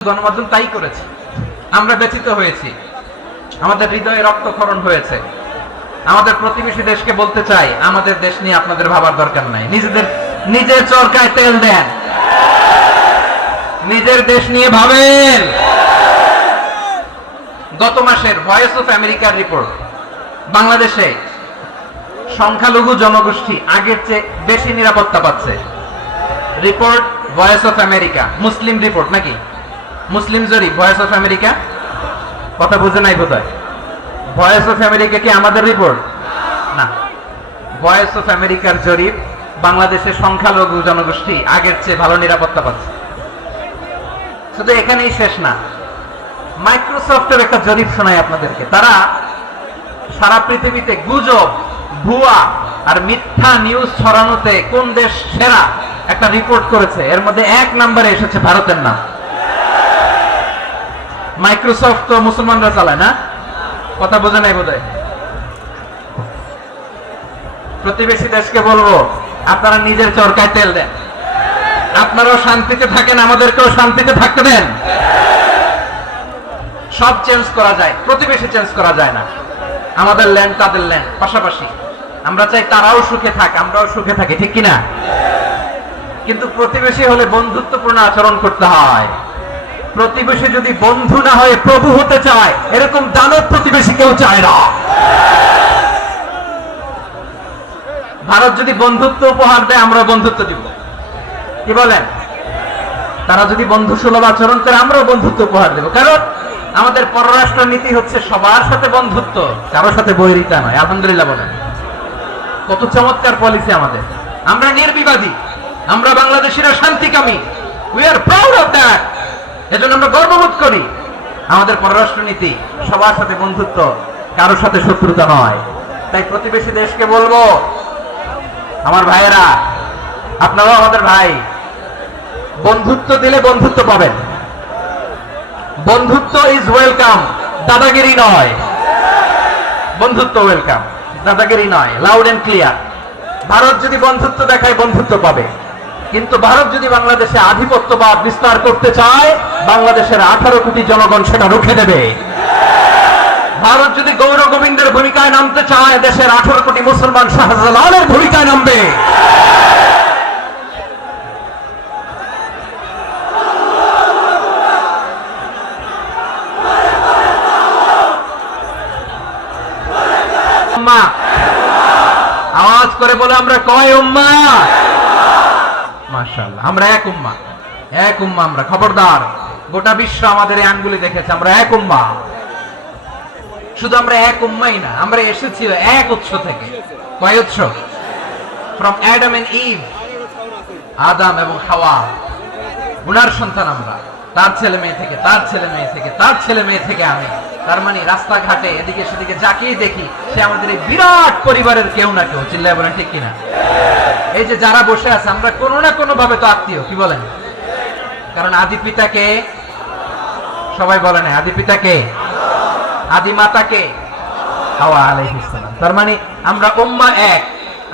গণমাধ্যম তাই করেছে। আমরা ব্যথিত হয়েছি, আমাদের হৃদয়ে রক্তক্ষরণ হয়েছে। আমাদের প্রতিবেশী দেশকে বলতে চাই, আমাদের দেশ নিয়ে আপনাদের ভাবার দরকার নাই। নিজের চরকায় তেল দেন, নিজের দেশ নিয়ে ভাবেন। গত মাসের ভয়েস অফ আমেরিকার রিপোর্ট, বাংলাদেশে সংখ্যালঘু জনগোষ্ঠী আগের চেয়ে বেশি নিরাপত্তা পাচ্ছে। Report voice of America, Muslim report নাকি মুসলিম জরিপ? ভয়েস অফ আমেরিকা, কথা বুঝে নাই বোধহয়। ভয়েস অফ আমেরিকা কি আমাদের রিপোর্ট না? ভয়েস অফ আমেরিকার জরিপ, বাংলাদেশের সংখ্যালঘু জনগোষ্ঠী আগের চেয়ে ভালো নিরাপত্তা পাচ্ছে। শুধু এখানেই শেষ না, মাইক্রোসফটের একটা জরিপ শোনাই আপনাদেরকে। তারা সারা পৃথিবীতে গুজব, ভুয়া আর মিথ্যা নিউজ ছড়ানোতে কোন দেশ সেরা একটা রিপোর্ট করেছে। এর মধ্যে 1 নম্বরে এসেছে ভারতের নাম। মাইক্রোসফট তো মুসলমানরা চালায় না, কথা বোঝে নাই বোধহয়। প্রতিবেশী দেশকে বলবো, আপনারা নিজের চরকায় তেল দেন, আপনারাও শান্তিতে থাকেন, আমাদেরকেও শান্তিতে থাকতে দেন। সব চেঞ্জ করা যায়, প্রতিবেশী চেঞ্জ করা যায় না। আমাদের ল্যান্ড তাদের ল্যান্ড, পাশাপাশি। আমরা চাই তারাও সুখে থাক, আমরাও সুখে থাকি, ঠিক কিনা? কিন্তু প্রতিবেশী হলে বন্ধুত্বপূর্ণ আচরণ করতে হয়। প্রতিবেশী যদি বন্ধু না হয়ে প্রভু হতে চায়, এরকম দানব প্রতিবেশী কেউ চায় না। ভারত যদি বন্ধুত্ব উপহার দেয়, আমরা বন্ধুত্ব দিব, কি বলেন? তারা যদি বন্ধু সুলভ আচরণ করে, আমরাও বন্ধুত্ব উপহার দেব। কারণ আমাদের পররাষ্ট্র নীতি হচ্ছে সবার সাথে বন্ধুত্ব, কারোর সাথে বৈরিতা নয়। আলহামদুলিল্লাহ বলেন, কত চমৎকার পলিসি আমাদের। আমরা নির্বিবাদী, আমরা বাংলাদেশিরা শান্তিকামী। We are proud of that. এজন্য আমরা গর্ববোধ করি। আমাদের পররাষ্ট্র নীতি সবার সাথে বন্ধুত্ব, কারোর সাথে শত্রুতা নয়। তাই প্রতিবেশী দেশকে বলবো, আমার ভাইয়েরা, আপনারাও আমাদের ভাই। বন্ধুত্ব দিলে বন্ধুত্ব পাবেন। বন্ধুত্ব ইজ ওয়েলকাম, দাদাগিরি নয়। বন্ধুত্ব ওয়েলকাম, দাদাগিরি নয়। Loud and clear. ভারত যদি বন্ধুত্ব দেখায়, বন্ধুত্ব পাবে। কিন্তু ভারত যদি বাংলাদেশে আধিপত্যবাদ বিস্তার করতে চায়, বাংলাদেশের 18 কোটি জনগণ সেটা রুখে দেবে। ভারত যদি গৌর গোবিন্দের ভূমিকায় নামতে চায়, দেশের 18 কোটি মুসলমান শাহজালালের ভূমিকায় নামবে। আওয়াজ করে বলে, আমরা কয় উম্মাহ? মাশাআল্লাহ, আমরা এক উম্মাহ, এক উম্মাহ। আমরা খবরদার, গোটা বিশ্ব আমাদের এই আঙ্গুলি দেখেছে, আমরা এক উম্মাহ। শুধু আমরা এক উম্মাই না, আমরা এসেছি এক উৎস থেকে। কয় উৎস? ফ্রম অ্যাডাম এন্ড ইভ, আদম এবং হাওয়া, উনার সন্তান আমরা। তার ছেলে মেয়ে থেকে, তার ছেলে মেয়ে থেকে, তার ছেলে মেয়ে থেকে আমি। তার মানে রাস্তাঘাটে এদিকে সেদিকে যাকেই দেখি, সে আমাদের এই বিরাট পরিবারের কেউ না কেউ। চিল্লায় বলেন, ঠিক কিনা? এই যে যারা বসে আছে, আমরা কোনো না কোনো ভাবে তো আত্মীয়, কি বলেন? কারণ আদি পিতাকে, সবাই বলে না, আদি পিতাকে, আদি মাতাকে হাওয়া আলাইহিস সালাম। তার মানে আমরা উম্মাহ এক,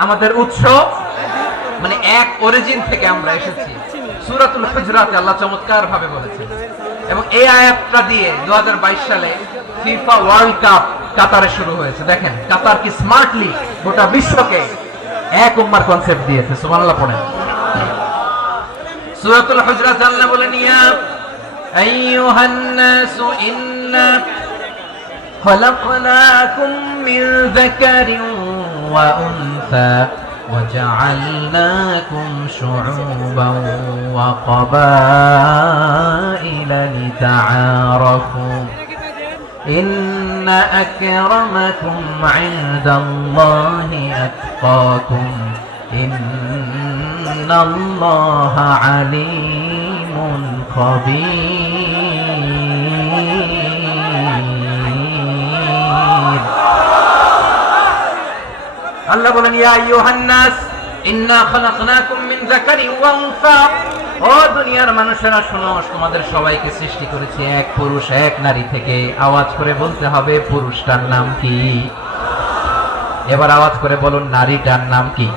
আমাদের উৎস মানে এক, অরিজিন থেকে আমরা এসেছি। সূরাতুল হুজরাতে আল্লাহ চমৎকার ভাবে বলেছেন। এবং এই আয়াতটা দিয়ে 2022 সালে ফিফা ওয়ার্ল্ড কাপ কাতারে শুরু হয়েছে। দেখেন কাতার কি স্মার্টলি গোটা বিশ্বকে এক উম্মার কনসেপ্ট দিয়েছে। সুবহানাল্লাহ পড়েন। সূরাতুল হুজরাত আল্লাহ বলেন, ইয়া আইয়ুহান নাসু ইন্না খলাকনাকুম মিন যাকারিন ওয়া উনসা وجعلناكم شعوبا وقبائل لتعارفوا إن أكرمكم عند الله أتقاكم إن الله عليم خبير। আল্লাহ বলেন, ইয়া আইয়ুহান নাস ইন্না খালাকনাকুম মিন যাকারিন ওয়া উনসা। ও দুনিয়ার মানুষেরা শোনো, তোমাদের সবাইকে সৃষ্টি করেছি এক পুরুষ এক নারী থেকে। আওয়াজ করে বলতে হবে, পুরুষটার নাম কি? এবার আওয়াজ করে বলুন, নারীটার নাম কি?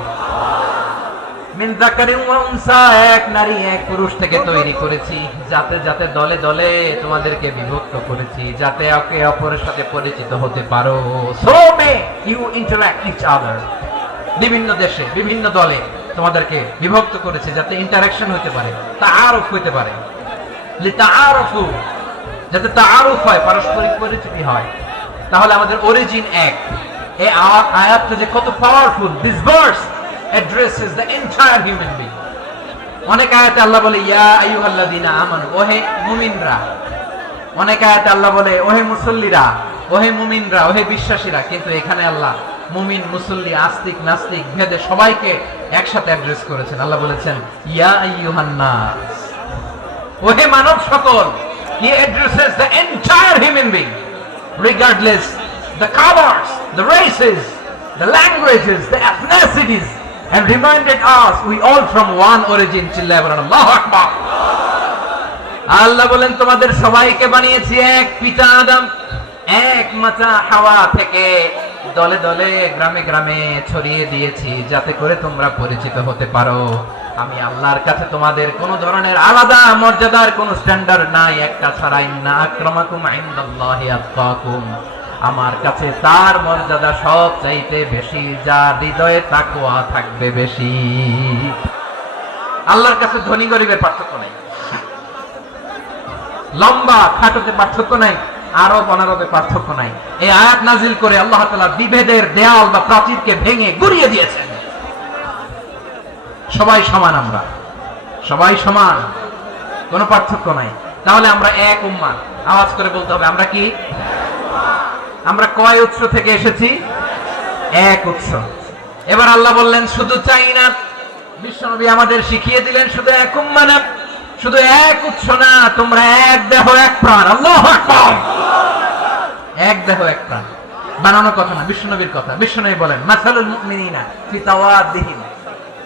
মিন যাকারিন ওয়া উনসা, এক নারী এক পুরুষ থেকে তৈরি করেছি, যাতে যাতে দলে দলে তোমাদেরকে বিভক্ত করেছি, যাতে একে অপরের সাথে পরিচিত হতে পারো। So may you interact each other. বিভিন্ন দেশে বিভিন্ন দলে তোমাদেরকে বিভক্ত করেছে যাতে ইন্টারঅ্যাকশন হতে পারে, তাআরুফ হতে পারে। লিতাআরুফু, যাতে তাআরুফ হয়, পারস্পরিক পরিচিতি হয়। তাহলে আমাদের অরিজিন এক। এই আয়াতটা যে কত powerful! This verse addresses the entire human being. অনেক আয়াতে আল্লাহ বলে ইয়া আইয়ুহাল্লাযীনা আমানু, ওহে মুমিনরা। অনেক আয়াতে আল্লাহ বলে ওহে মুসল্লিরা, ওহে মুমিনরা, ওহে বিশ্বাসীরা। কিন্তু এখানে আল্লাহ মুমিন, মুসল্লি, আস্তিক, নাস্তিক ভেদে সবাইকে একসাথে অ্যাড্রেস করেছেন। আল্লাহ বলেছেন ইয়া আইয়ুহান নাস, ওহে মানব সকল। He addresses the entire human being, regardless the colors, the races, the languages, the ethnicities, and reminded us we all from one origin. Allahu Akbar. আল্লাহ বলেন তোমাদের সবাইকে বানিয়েছি এক পিতা আদম, এক মাতা হাওয়া থেকে, দলে দলে গ্রামে গ্রামে ছড়িয়ে দিয়েছি যাতে করে তোমরা পরিচিত হতে পারো। আমি আল্লাহর কাছে তোমাদের কোন ধরনের আলাদা মর্যাদার কোন স্ট্যান্ডার্ড নাই একটা ছাড়া। ইন্না আক্রামাকুম ইনদাল্লাহি আতকাকুম, আমার কাছে তার মর্যাদা সব চাইতে বেশি যার হৃদয়ে তাকওয়া থাকবে বেশি। আল্লাহর কাছে ধনী গরিবের পার্থক্য নাই, লম্বা খাটোতে পার্থক্য নাই, আরব অনারবে পার্থক্য নাই। এই আয়াত নাজিল করে আল্লাহ তাআলা বিভেদের দেয়াল বা প্রাচীরকে ভেঙে গুড়িয়ে দিয়েছেন। সবাই সমান, আমরা সবাই সমান, কোনো পার্থক্য নাই। তাহলে আমরা এক উম্মাহ। আওয়াজ করে বলতে হবে আমরা কি? আমরা কয় উৎস থেকে এসেছি? এক উৎস। এবার আল্লাহ বললেন শুধু চাই না, বিশ্বনবী আমাদের শিখিয়ে দিলেন শুধু এক উম্মাহ না, শুধু এক উৎস না, তোমরা এক দেহ এক প্রাণ। আল্লাহু আকবার। এক দেহ এক প্রাণ বানানো কথা না, বিশ্বনবীর কথা। বিশ্বনবী বলেন মাসালুল মুমিনিনা ফি তাওয়াদ্দিহিম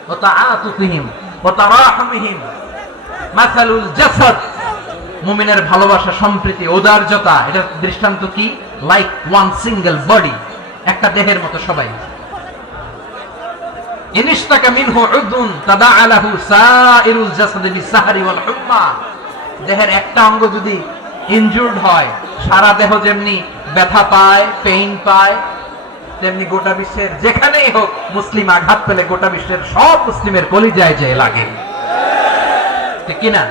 ওয়া তাআতুফিহিম ওয়া তারাহুমিহিম মাসালুল জাসাদ। মুমিনের ভালোবাসা, সম্প্রীতি, ঔদার্যতা, এটা দৃষ্টান্ত কি? লাইক ওয়ান সিঙ্গেল বডি, একটা দেহের মতো সবাই। ইনিশতাকা মিনহু উদুন তাদাআ লাহু সাইরুল জাসাদি বিসাহরি ওয়াল হুম্মা। দেহের একটা অঙ্গ যদি ইনজুরড হয়, সারা দেহ যেমনি ব্যথা পায়, পেইন পায়, তেমনি গোটা বিশ্বের যেখানেই হোক মুসলিম আঘাত পেলে গোটা বিশ্বের সব মুসলিমের কলিজায় যে লাগে, ঠিক কি না?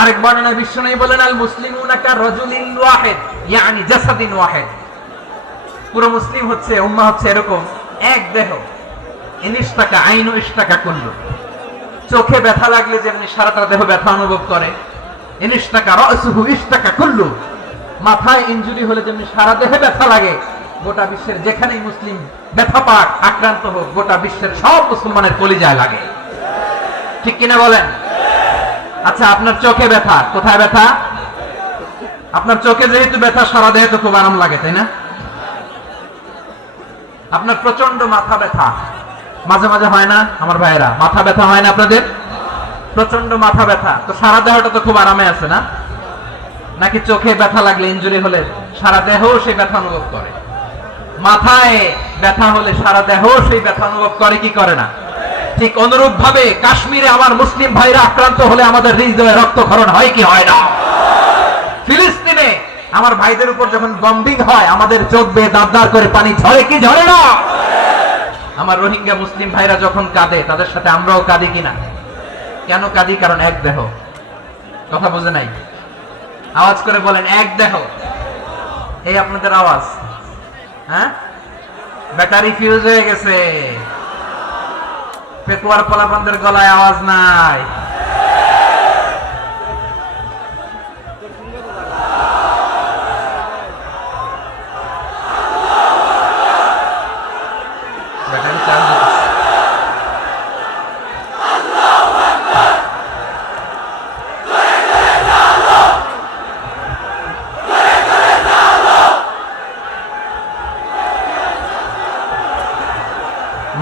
আরেক বর্ণনায় বিশ্বনবী বলেন আল মুসলিমুনা কা রাজুলিন ওয়াহিদ, ইয়ানি জাসাদিন ওয়াহিদ। পুরো মুসলিম হচ্ছে, উম্মাহ হচ্ছে এরকম এক দেহ। ইনিশতাকা আইনু ইশতাকা কুল্লু। চোখে ব্যথা লাগলে যেমনি সারাটা দেহ ব্যথা অনুভব করে, ইনিশতাকা রাসুহু ইশতাকা কুল্লু। মাথায় ইনজুরি হলে যেমনি সারা দেহে ব্যথা লাগে, গোটা বিশ্বের যেখানেই মুসলিম ব্যথা পাক, আক্রান্ত হোক, গোটা বিশ্বের সব মুসলমানের কলিজায় লাগে, ঠিক কিনা বলেন? আচ্ছা, আপনার চোখে ব্যথা, কোথায় ব্যথা? আপনার চোখে যেহেতু ব্যথা, সারা দেহে তো খুব আরাম লাগে, তাই না? আপনার প্রচন্ড মাথা ব্যথা মাঝে মাঝে হয় না আমার ভাইয়েরা? মাথা ব্যথা হয় না আপনাদের? প্রচন্ড মাথা ব্যথা, তো সারা দেহটা তো খুব আরামে আছে না? নাকি চোখে ব্যথা লাগলে, ইনজুরি হলে সারা দেহ সেই ব্যথা অনুভব করে? মাথায় ব্যথা হলে সারা দেহ সেই ব্যথা অনুভব করে কি করে না? ঠিক অনুরূপ ভাবে কাশ্মীরে আমার মুসলিম ভাইরা আক্রান্ত হলে আমাদের হৃদয়ে রক্তক্ষরণ হয় কি হয় না? ফিলিস্তিনে আমার ভাইদের উপর যখন বম্বিং হয়, আমাদের চোখ বেয়ে দাঁত করে পানি ঝরে কি ঝরে না? আমার রোহিঙ্গা মুসলিম ভাইরা যখন কাঁদে, তাদের সাথে আমরাও কাঁদি কিনা? কেন কাঁদি? কারণ এক দেহ। কথা বুঝে নাই? আওয়াজ করে বলেন এক দেহ। এই আপনাদের আওয়াজ, হ্যাঁ? ব্যাটারি ফিউজ হয়ে গেছে, পেকুয়ার পোলাপানদের গলায় আওয়াজ নাই।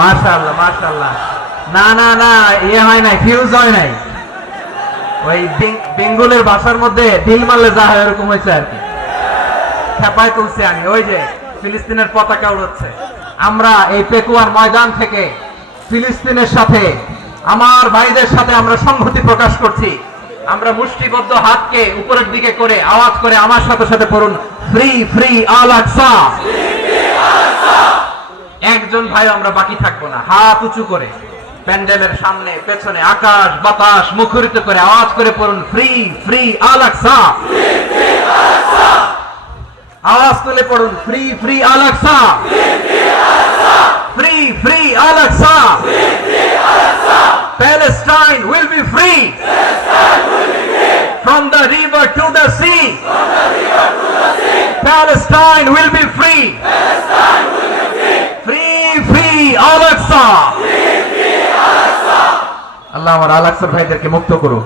মাশাআল্লাহ মাশাআল্লাহ। না না না, ইয়ে হয় নাই, ফিউজ হয় নাই। ওই বেঙ্গলের ভাষার মধ্যে ঢিল মারলে যা হয় এরকম হয়েছে আর কি। খেপায় তুলছি আমি। ওই যে ফিলিস্তিনের পতাকা উড়ছে। আমরা এই পেকুয়ার ময়দান থেকে ফিলিস্তিনের সাথে আমার ভাইদের সাথে আমরা সংহতি প্রকাশ করছি। আমরা মুষ্টিবদ্ধ হাতকে উপরের দিকে করে আওয়াজ করে আমার সাথে সাথে পড়ুন, ফ্রি ফ্রি আল আকসা। একজন ভাই আমরা বাকি থাকবো না, হাত উঁচু করে প্যান্ডেলের সামনে পেছনে আকাশ বাতাস মুখরিত করে আওয়াজ করে পড়ুন, ফ্রি ফ্রি আল আকসা। আওয়াজ তুলে পড়ুন, free free Al Aqsa, free free Al Aqsa. Palestine will be free from the river to the sea. Palestine will be free. Free free Al Aqsa. আল্লাহ আমার আল আকসার ভাইদেরকে মুক্ত করুক।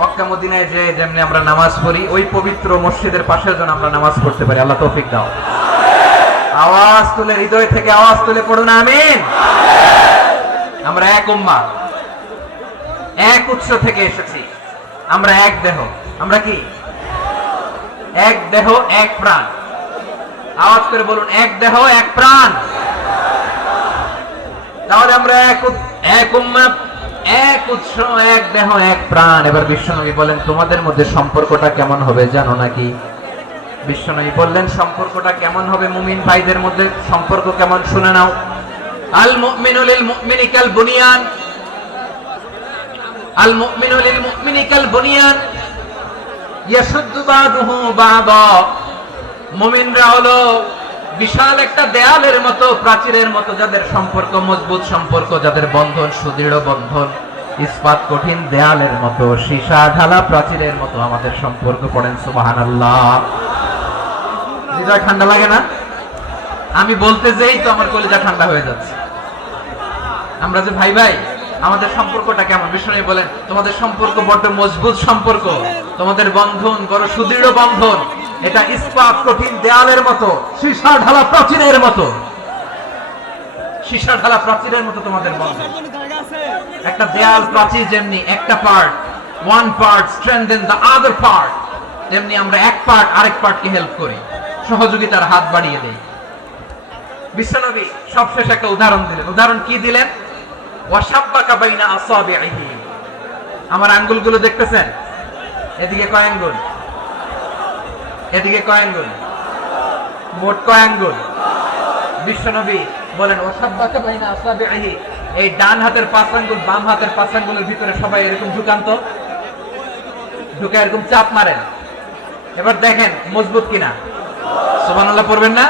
মক্কা মদিনায় যে যেমনি আমরা নামাজ পড়ি, ওই পবিত্র মসজিদের পাশে যেন আমরা নামাজ পড়তে পারি। আল্লাহ তৌফিক দাও। আওয়াজ তুলে হৃদয় থেকে আওয়াজ তুলে পড়ুন আমিন। আমরা এক উম্মাহ, এক উৎস থেকে এসেছি। আমরা এক দেহ। আমরা কি? এক দেহ এক প্রাণ। আওয়াজ করে বলুন, এক দেহ এক প্রাণ। তাহলে আমরা এক উম্মাহ, এক উৎস, এক দেহ এক প্রাণ। এবার বিশ্বনবী বলেন, তোমাদের মধ্যে সম্পর্কটা কেমন হবে জানো নাকি? বিশ্বনবী বললেন, সম্পর্কটা কেমন হবে মুমিন ভাইদের মধ্যে? সম্পর্ক কেমন শুনে নাও। আল মুমিনু লিল মুমিনি কাল বুনিয়ান, আল মুমিনু লিল মুমিনি কাল বুনিয়ান ইয়াশুদ্দু বাদুহু বাদা। মুমিনরা হলো বিশাল একটা দেয়ালের মতো, প্রাচীরের মতো, যাদের সম্পর্ক মজবুত সম্পর্ক, যাদের বন্ধন সুদৃঢ় বন্ধন, ইস্পাত কঠিন দেয়ালের মতো, সীসা ঢালা প্রাচীরের মতো আমাদের সম্পর্ক। পড়েন সুবহানাল্লাহ। হৃদয় ঠান্ডা লাগে না? আমি বলতে যেই তো আমার কলিজা ঠান্ডা হয়ে যাচ্ছে। আমরা যে ভাই ভাই, আমাদের সম্পর্কটা কেমন? বিষ্ণু বলেন, তোমাদের সম্পর্ক বড্ড মজবুত সম্পর্ক, তোমাদের বন্ধন বড় সুদৃঢ় বন্ধন। এটা ইস্পাত কঠিন দেয়ালের মতো, সীসা ঢালা প্রাচীরের মতো। সীসা ঢালা প্রাচীরের মতো তোমাদের বন্ধন। একটা দেয়াল প্রাচীর যেমনি একটা part, one part strengthen the other part, তেমনি আমরা এক পার্ট আরেক পার্টকে হেল্প করি, সহযোগিতার হাত বাড়িয়ে দেই। বিশ্বনবী সবশেষ একটা উদাহরণ দিলেন। উদাহরণ কি দিলেন? ওয়াশাব্বাকা বাইনা আসাবিহি। আমার আঙ্গুলগুলো দেখতেছেন? এদিকে কয় আঙ্গুল? এদিকে কয় আঙ্গুল? মোট কয় আঙ্গুল? বিশ্বনবী বলেন, ওয়াশাব্বাকা বাইনা আসাবিহি। এই ডান হাতের 5 আঙ্গুল বাম হাতের 5 আঙ্গুলের ভিতরে সবাই এরকম ঢুকান্ত, ঢুকে এরকম চাপ মারেন। এবার দেখেন মজবুত কিনা। সুবহানাল্লাহ পড়বেন না?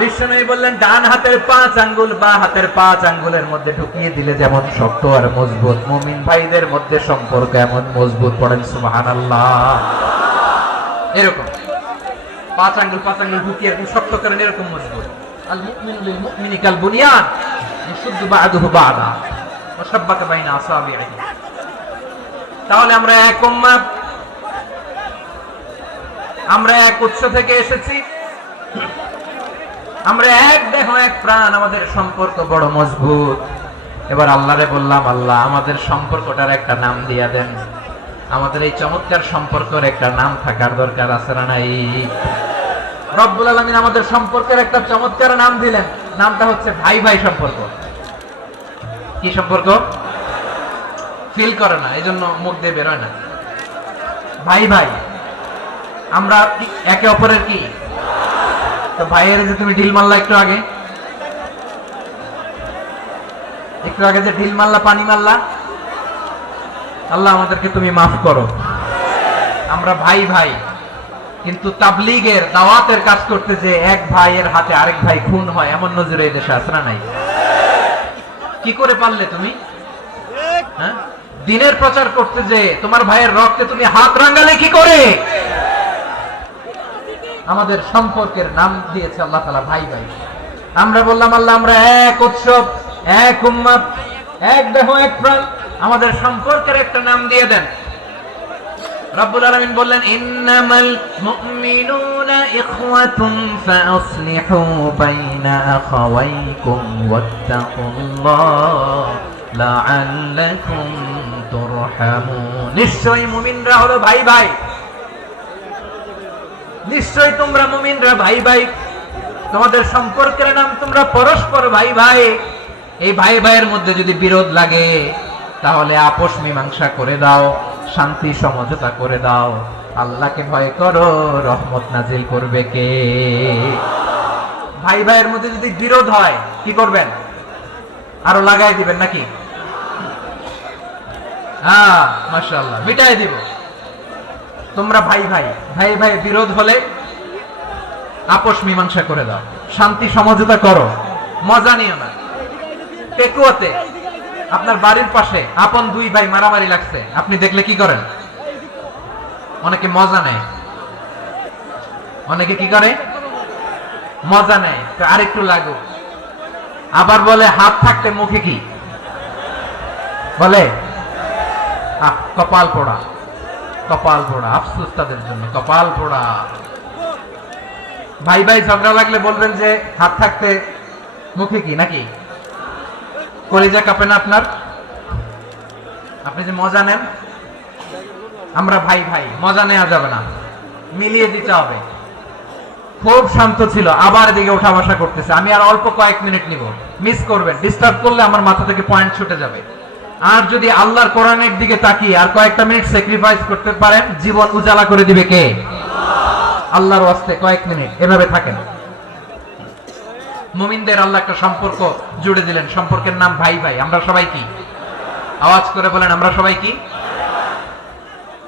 বিশ্বনবী বললেন, ডান হাতের 5 আঙ্গুল বা হাতের 5 আঙ্গুলের মধ্যে ঢুকিয়ে দিলে যেমন শক্ত আর মজবুত, মুমিন ভাইদের মধ্যে সম্পর্ক এমন মজবুত। পড়েন সুবহানাল্লাহ। এরকম 5 আঙ্গুল ঢুকিয়ে এরকম শক্ত করেন, এরকম মজবুত। আল মুমিনু লিল মুমিনি কাল বুনিয়ান ইয়াশুদ্দু বা'দুহু বা'দা ওয়া শাব্বাকা বাইনা আসাবিহি। তাহলে আমরা এক উম্মাহ, আমরা এক উৎস থেকে এসেছি, আমরা এক দেহ এক প্রাণ, আমাদের সম্পর্ক বড় মজবুত। এবার আল্লাহরে বললাম, আল্লাহ আমাদের সম্পর্কটার একটা নাম দিয়া দেন। আমাদের এই চমৎকার সম্পর্কের একটা নাম থাকার দরকার আছে না নাই? রব্বুল আলামিন আমাদের সম্পর্কের একটা চমৎকার নাম দিলেন। নামটা হচ্ছে ভাই ভাই সম্পর্ক। কি সম্পর্ক? ফিল করে না, এজন্য মুখ দিয়ে বেরোয় না। ভাই ভাই, আমরা একে অপরের কি? তো ভাইয়ের যে তুমি ঢিল মারলা একটু আগে যে ঢিল মারলা, পানি মারলা, আল্লাহ আমাদেরকে তুমি মাফ করো। আমরা ভাই ভাই, কিন্তু তাবলীগের দাওয়াতের কাজ করতে যে এক ভাইয়ের হাতে আরেক ভাই খুন হয়, এমন নজরে এই দেশে আছে না নাই? কি করে পারলে তুমি? হ্যাঁ, দিনের প্রচার করতে যে তোমার ভাইয়ের রক্তে তুমি হাত রাঙালে কি করে? আমাদের সম্পর্কের নাম দিয়েছে আল্লাহ তাআলা ভাই ভাই। আমরা বললাম, আল্লাহ আমরা এক উৎসব, এক উম্মাহ, এক দেহ এক প্রাণ, আমাদের সম্পর্কের একটা নাম দিয়ে দেন। রব্বুল আলামিন বললেন, ইন্নামাল মুমিনুনা ইখওয়াতুন ফাআসলিহু বাইনা আখাওয়াইকুম ওয়াত্তাকুল্লাহ লাআল্লাকুম তুরহামুন। নিশ্চয়ই মুমিনরা হলো ভাই ভাই, নিশ্চয়ই তোমরা মুমিনরা ভাই ভাই, তোমাদের সম্পর্কের নাম তোমরা পরস্পর ভাই ভাই। এই ভাই ভাইয়ের মধ্যে যদি বিরোধ লাগে তাহলে আপোষ মীমাংসা করে দাও, শান্তি সমঝোতা করে দাও। আল্লাহকে ভয় করো, রহমত নাজিল করবে কে? ভাই ভাইয়ের মধ্যে যদি বিরোধ হয় কি করবেন? আরো লাগাই দিবেন নাকি? হ্যাঁ, মাশাআল্লাহ, মিটাই দিব। তোমরা ভাই ভাই ভাই ভাই বিরোধ হলে আপোষ মীমাংসা করে দাও, শান্তি সমঝোতা করো, মজা নিও না। পেকুয়াতে আপনার বাড়ির পাশে আপন দুই ভাই মারামারি লাগছে, আপনি দেখলে কি করেন? অনেকে মজা নেয়। অনেকে কি করে? মজা নেয়, আরেকটু লাগুক। আবার বলে হাত থাকতে মুখে কি বলে? কপাল পোড়া, কপাল পোড়া। আফসোস তাদের জন্য, কপাল পোড়া। ভাই ভাই ঝগড়া লাগলে বলবেন যে হাত থাকতে মুখে কি, নাকি? কলিজা কাঁপে না আপনার? আপনি যে মজা নেন। আমরা ভাই ভাই, মজা নেওয়া যাবে না, মিলিয়ে দিতে হবে। খুব শান্ত ছিল, আবার এদিকে ওঠা বসা করতেছে। আমি আর অল্প কয়েক মিনিট নিব, মিস করবেন। ডিস্টার্ব করলে আমার মাথা থেকে পয়েন্ট ছুটে যাবে। আর যদি আল্লাহর কোরআনের দিকে তাকিয়ে আর কয়েকটা মিনিট স্যাক্রিফাইস করতে পারেন, জীবন উজালা করে দিবে কে? আল্লাহর ওয়াস্তে কয়েক মিনিট এভাবে থাকেন। মুমিনদের আল্লাহ একটা সম্পর্ক জুড়ে দিলেন, সম্পর্কের নাম ভাই ভাই। আমরা সবাই কি? আওয়াজ করে বলেন, আমরা সবাই কি?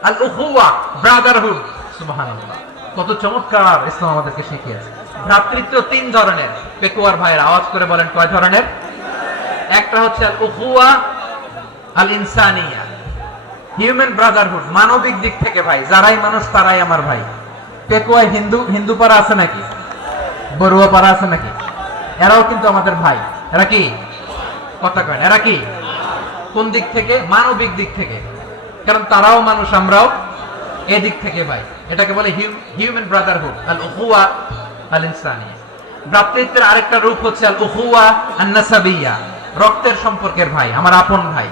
আল উখুওয়া, ব্রাদারহুড। সুবহানাল্লাহ, কত চমৎকার ইসলাম আমাদেরকে শিখিয়েছে। ভ্রাতৃত্ব তিন ধরনের। পেকুয়ার ভাইয়ের আওয়াজ করে বলেন, কয় ধরনের? একটা হচ্ছে আল উখুওয়া আল ইনসানিয়া, হিউম্যান ব্রাদারহুড, মানবিক দিক থেকে ভাই। যারাই মানুষ তারাই আমার ভাই। পেকুয়ায় হিন্দু পাড়া আছে নাকি? বড়ুয়া পাড়া আছে নাকি? এরাও কিন্তু আমাদের ভাই। এরা কি? কথা কয়, এরা কি? কোন দিক থেকে? মানবিক দিক থেকে। কারণ তারাও মানুষ, আমরাও এদিক থেকে ভাই। এটাকে বলে হিউম্যান ব্রাদারহুড, আল উখুওয়া আল ইনসানিয়া। ভ্রাতৃত্বের আরেকটা রূপ হচ্ছে আল উখুওয়া আন নাসাবিয়্যা, রক্তের সম্পর্কের ভাই, আমার আপন ভাই।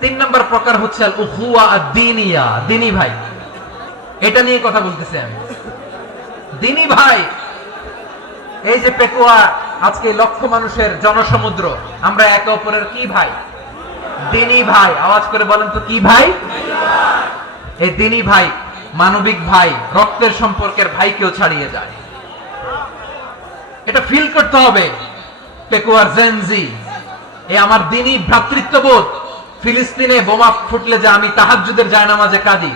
তিন নম্বর প্রকার হচ্ছে আল উখুওয়া আদ-দীনিয়া, দ্বীনি ভাই। এটা নিয়ে কথা বলতেছি আমি। দ্বীনি ভাই, এই যে পেকুয়া, আজকে লক্ষ মানুষের জনসমুদ্র, আমরা একে অপরের কি ভাই? দ্বীনি ভাই। আওয়াজ করে বলেন তো, কি ভাই? এই দ্বীনি ভাই, মানবিক ভাই, রক্তের সম্পর্কের ভাইকেও ছাড়িয়ে যায়। এটা ফিল করতে হবে। পেকুয়ার জেনজি, এই আমার দ্বীনি ভ্রাতৃত্ববোধ। ফিলিস্তিনে বোমা ফুটলে যে আমি তাহাজ্জুদের জায়নামাজে কাঁদি,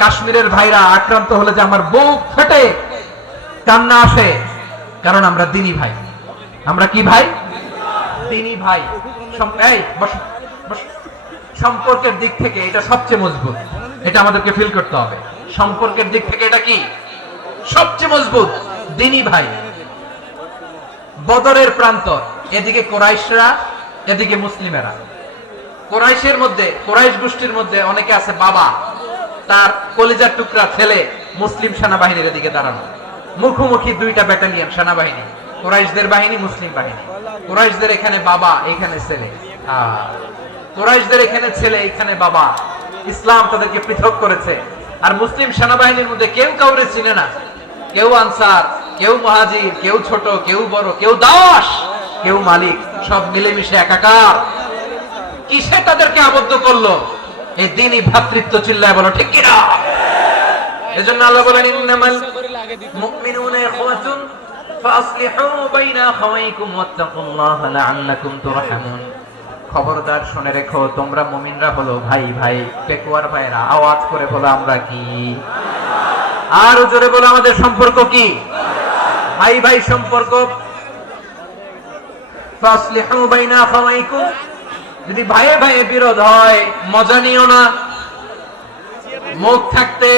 কাশ্মীরের ভাইরা আক্রান্ত হলে যে আমার বুক ফেটে কান্না আসে, কারণ আমরা দ্বীনি ভাই। আমরা কি ভাই? দ্বীনি ভাই। এই বসো, বসো। সম্পর্কের দিক থেকে এটা সবচেয়ে মজবুত। এটা আমাদেরকে ফিল করতে হবে। সম্পর্কের দিক থেকে এটা কি? সবচেয়ে মজবুত, দ্বীনি ভাই। বদরের প্রান্তর, এদিকে কোরাইশরা, এদিকে মুসলিমেরা। কোরাইশের মধ্যে, কোরাইশ গোষ্ঠীর মধ্যে অনেকে আছে বাবা, তার কলিজার টুকরা ছেলে মুসলিম সেনাবাহিনীর এদিকে দাঁড়ানো। মুখোমুখি দুইটা ব্যাটালিয়ন সেনাবাহিনী, কোরাইশদের বাহিনী, মুসলিম বাহিনী। কোরাইশদের এখানে বাবা, এখানে ছেলে। কোরাইশদের এখানে ছেলে, এখানে বাবা। ইসলাম তাদেরকে পৃথক করেছে। আর মুসলিম সেনাবাহিনীর মধ্যে কেউ কাউরে চিনে না। কেউ আনসার, কেউ মুহাজির, কেউ ছোট, কেউ বড়, কেউ দাস, কেউ মালিক, সব মিলেমিশে একাকার। কিসে তাদেরকে আবদ্ধ করলো? এই দ্বীনি ভ্রাতৃত্ব। চিল্লায় বলো ঠিক কিনা? এজন্য আল্লাহ বলেন, ইন্নামাল মুমিনুনা ইখওয়াতুন ফাসলিহু বাইনা আখাওয়াইকুম ওয়াত্তাকুল্লাহা লাআল্লাকুম তুরহামুন। খবরদার শুনে রেখো, তোমরা মুমিনরা হলো ভাই ভাই। পেকুয়ার ভাইরা আওয়াজ করে বলো, আমরা কি? আর জোরে বলো, আমাদের সম্পর্ক কি? ভাই ভাই সম্পর্ক। ফাসলিহু বাইনা আখাওয়াইকুম, যদি ভাইয়ে ভাইয়ে বিরোধ হয় মজা নিও না। মুখ থাকতে,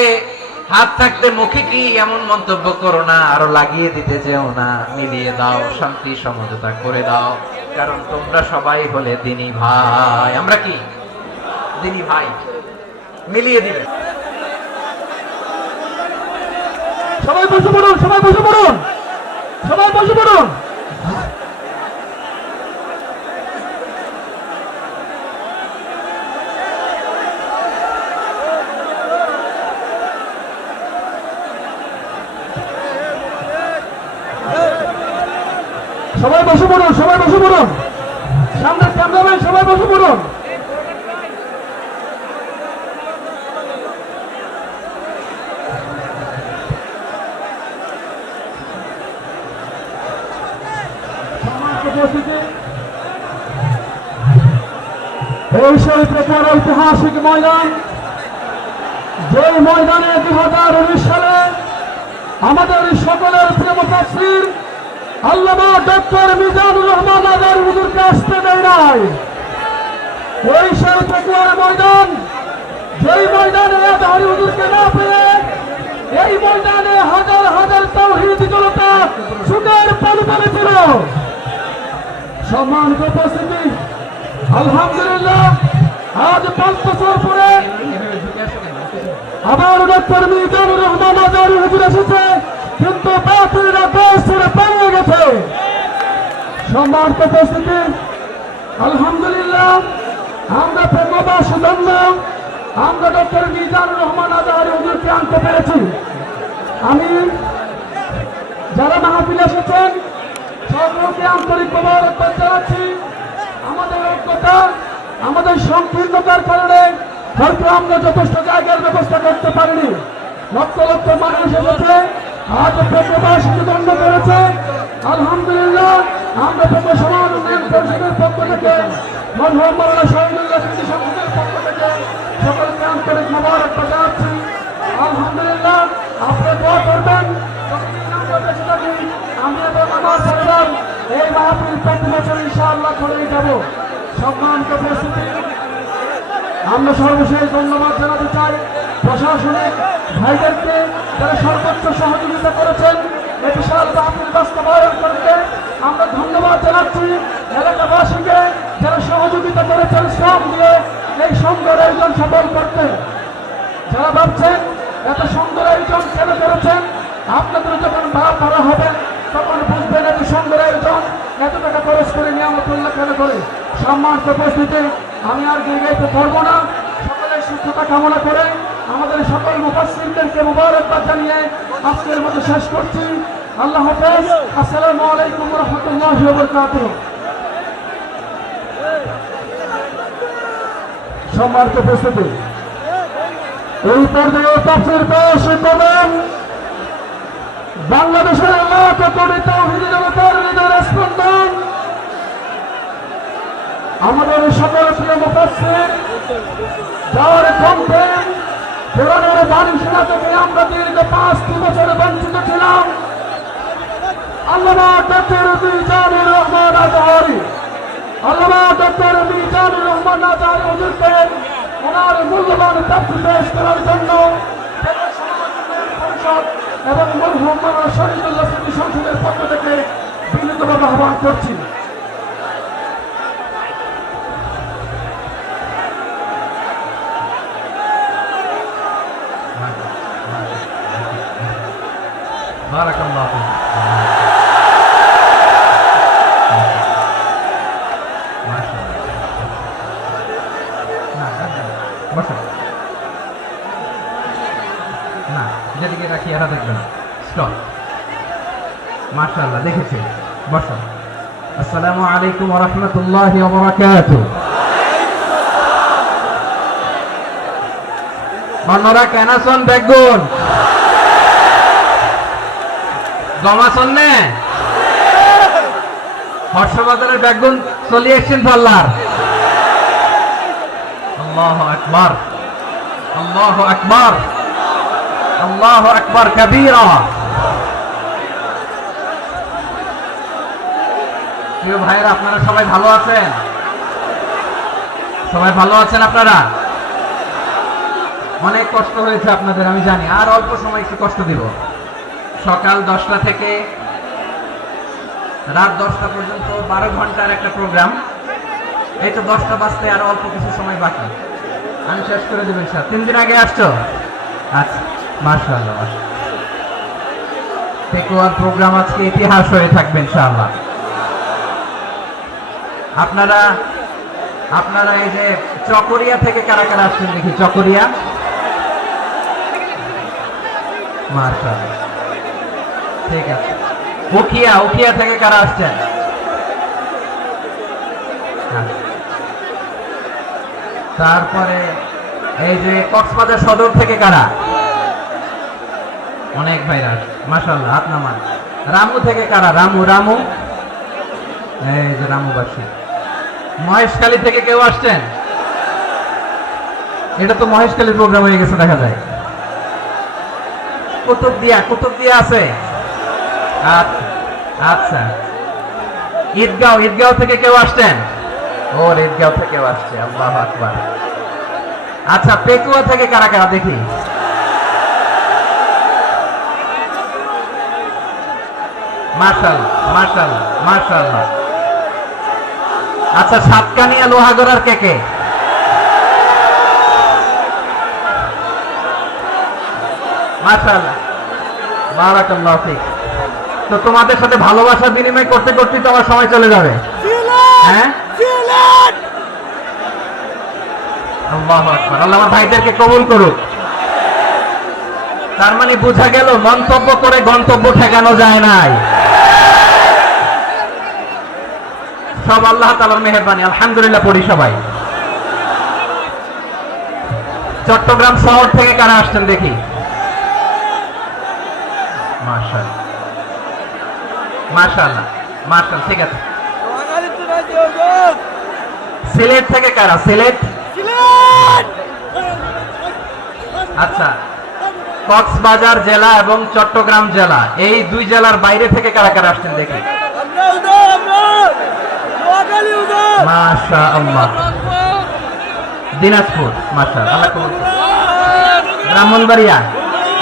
হাত থাকতে মুখে কি এমন মন্তব্য করো না, আরো লাগিয়ে দিতে যেও না। মিলিয়ে দাও, শান্তি সমঝোতা করে দাও, কারণ তোমরা সবাই হলে দ্বীনি ভাই। আমরা কি? দ্বীনি ভাই। মিলিয়ে দিবে। সবাই বসে পড়ুন, সবাই বসে পড়ুন, সবাই বসে পড়ুন। সবাই বসে পড়ুন, সবাই বসে পড়ুন। সামনে ক্যামেরাম্যান সবাই বসে পড়ুন। এই শহীদ রেখার ঐতিহাসিক ময়দান, যে ময়দানে 2019 সালে আমাদের সকলের প্রিয় মুফাসসির আল্লামা ডক্টর মিজানুর রহমান আজাদ হুজুরকে আসতে দেয় নাই। এই শহীদ রেখার ময়দান, যেই ময়দানে আজহারি হুজুরকে না পেয়ে এই ময়দানে হাজার হাজার তাওহীদ জনতা সুখের পালু পেলেছিল। সম্মানিত উপস্থিতি, আলহামদুলিল্লাহ আজ 5 বছর পরে আবার ডক্টর মিজানুর রহমান আজাদ হুজুর এসেছে, কিন্তু বাতিলরা দেশ ছেড়ে পালিয়ে গেছে। সম্মানিত উপস্থিতি, আলহামদুলিল্লাহ আমরা প্রেমবাস ধন্য, আমরা ডক্টর মিজানুর রহমান আজাদ হুজুরকে আনতে পেরেছি। আমি যারা মাহফিলে এসেছেন সকলকে আন্তরিক মোবারকবাদ জানাচ্ছি। আমাদের ঐক্যতা, আমাদের সংকীর্ণতার কারণে হয়তো আমরা যথেষ্ট জায়গার ব্যবস্থা করতে পারিনি। লক্ষ লক্ষ মানুষ এসেছে, আজ প্রবাসীকে দণ্ড করেছে। আলহামদুলিল্লাহ আমরা প্রথম সমাজ উন্নয়ন পরিষদের পক্ষ থেকে, মরহুম মাওলানা শহীদুল্লাহ স্মৃতি সংসদের পক্ষ থেকে সকলকে আন্তরিক মোবারকবাদ জানাচ্ছি। আলহামদুলিল্লাহ আপনারা দোয়া করবেন, যতদিন আমরা বেঁচে থাকি আমি এবং আমার পরিবার এই মাহফিল প্রতি বছর ইনশাআল্লাহ করেই যাব। সম্মানিত উপস্থিতি, আমরা সর্বশেষ ধন্যবাদ জানাতে চাই প্রশাসনিক ভাইদেরকে, যারা সর্বোচ্চ সহযোগিতা করেছেন এই বিশাল মাহফিল বাস্তবায়ন করতে। আমরা ধন্যবাদ জানাচ্ছি এলাকাবাসীকে, যারা সহযোগিতা করেছেন শ্রম দিয়ে এই সুন্দর আয়োজন সফল করতে। যারা ভাবছেন এত সুন্দর আয়োজন কেন করেছেন, আপনাদের যখন ভাব ধরা হবে তখন বুঝবেন এত সুন্দর আয়োজন এত টাকা খরচ করে নিয়ামতুল্লাহ কেন করে। সম্মানিত উপস্থিতি, আমি আর দীর্ঘায়িত করবো না, সকলের সুস্থতা কামনা করে আমাদের সকল মুফাসসিরদেরকে মুবারকবাদ জানিয়ে আজকের মতো শেষ করছি। আল্লাহ হাফেজ। আসসালামু আলাইকুম ওয়া রাহমাতুল্লাহি ওয়া বারাকাতুহু। সম্মানিত উপস্থিতি, এই পর্যায়ে তাফসীর পেশ করবেন বাংলাদেশের লাখ কোটি তাওহীদি জনতার হৃদয়ের স্পন্দন, আমাদের সকল প্রিয় মুফাসসির, যার কণ্ঠে কোরআনের বাণী শোনা থেকে আমরা দীর্ঘ 5টি বছর বঞ্চিত ছিলাম, আল্লামা ডক্টর মিজানুর রহমান আজহারি, আল্লামা ডক্টর মিজানুর রহমান আজহারি হুজুরকে ওনার মূল্যবান তাফসীর পেশ করার জন্য পরিষদ এবং মরহুম মাওলানা শহীদুল্লাহ স্মৃতি সংসদের পক্ষ থেকে বিনীতভাবে আহ্বান করছি। বারাকাল্লাহু ফিক। না যেদিকে রাখি এরা দেখবেন। স্টপ। মাশাআল্লাহ, দেখেছি। বসো। আসসালামু আলাইকুম ওয়া রাহমাতুল্লাহি ওয়া বারাকাতুহু। অন্যরা কেন আছেন বেগুন জমাছন নে হর্ষবাজারের বেগুন চলে এসছেন পাল্লার। আল্লাহু আকবার, আল্লাহু আকবার, আল্লাহু আকবার কাবীরা। প্রিয় ভাইরা, আপনারা সবাই ভালো আছেন? সবাই ভালো আছেন? আপনারা অনেক কষ্ট হয়েছে আপনাদের, আমি জানি। আর অল্প সময় একটু কষ্ট দিব। সকাল 10টা থেকে রাত 10টা পর্যন্ত 12 ঘন্টার একটা প্রোগ্রাম। এই তো 10টা বাজতে আর অল্প কিছু সময় বাকি, আমি শেষ করে দেবেন। স্যার 3 দিন আগে আসছো? আচ্ছা, মাশাআল্লাহ। তেকুয়ার প্রোগ্রাম আজকে ইতিহাস হয়ে থাকবে ইনশাআল্লাহ। আপনারা এই যে চকরিয়া থেকে কারা কারা আসছেন দেখি? চকরিয়া, মাশাআল্লাহ, ঠিক আছে। উখিয়া থেকে কারা আসছেন? তারপরে এই যে কক্সবাজার সদর থেকে কারা? অনেক ভাইরা, মাশাআল্লাহ, হাত নামান। রামু থেকে কারা? রামু রামু, এই যে রামুবাসী। মহেশখালী থেকে কেউ আসছেন? এটা তো মহেশখালীর প্রোগ্রাম হয়ে গেছে দেখা যায়। কুতুবদিয়া আছে। আচ্ছা, ঈদগাঁও থেকে কেউ আসছেন? ওর ঈদগাঁও থেকেও আসছে, আল্লাহু আকবার। আচ্ছা, পেকুয়া থেকে কারা কারা দেখি? মাশাআল্লাহ। আচ্ছা, সাতকানিয়া লোহাগড়ার কে কে? মাশাআল্লাহ, বারাকাল্লাহু ফিক। তো তোমাদের সাথে ভালোবাসা বিনিময় করতে করতে তো আমার সময় চলে যাবে। হ্যাঁ, আল্লাহু আকবার। আল্লাহ আমার ভাইদেরকে কবুল করুক। তার মানে বোঝা গেল মন্তব্য করে গন্তব্য ঠেকানো যায় নাই। সব আল্লাহ তাআলার মেহেরবানি। আলহামদুলিল্লাহ পড়ি সবাই। চট্টগ্রাম শহর থেকে কারা আসছেন দেখি? মাশাআল্লাহ, ঠিক আছে। সিলেট থেকে কারা? সিলেট। আচ্ছা, কক্সবাজার জেলা এবং চট্টগ্রাম জেলা, এই দুই জেলার বাইরে থেকে কারা কারা আসছেন দেখি? মাশাআল্লাহ। দিনাজপুর, মাশাআল্লাহ, ব্রাহ্মণবাড়িয়া,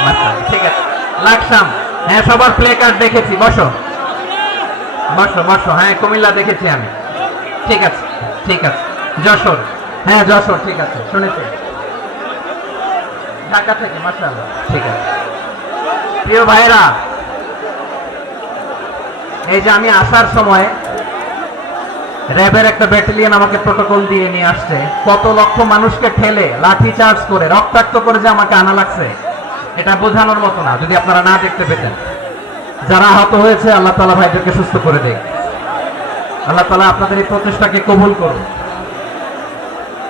মাশাআল্লাহ, ঠিক আছে। লাকসাম, হ্যাঁ, সবার প্লে কার্ড দেখেছি। বসো। হ্যাঁ, কুমিল্লা দেখেছি আমি। ঠিক আছে। যশোর, হ্যাঁ যশোর, ঠিক আছে, শুনেছি। ঢাকা থেকে, মাশাআল্লাহ, ঠিক আছে। প্রিয় ভাইরা, এই যে আমি আসার সময় র্যাবের একটা ব্যাটালিয়ন আমাকে প্রটোকল দিয়ে নিয়ে আসছে। কত লক্ষ মানুষকে ঠেলে লাঠি চার্জ করে রক্তাক্ত করে যে আমাকে আনা লাগছে, এটা বোঝানোর মতো না, যদি আপনারা না দেখতে পেতেন। যারা আহত হয়েছে, আল্লাহ তাআলা ভাইদেরকে সুস্থ করে দেখ। আল্লাহ তাআলা আপনাদের এই প্রচেষ্টাকে কবুল করুন।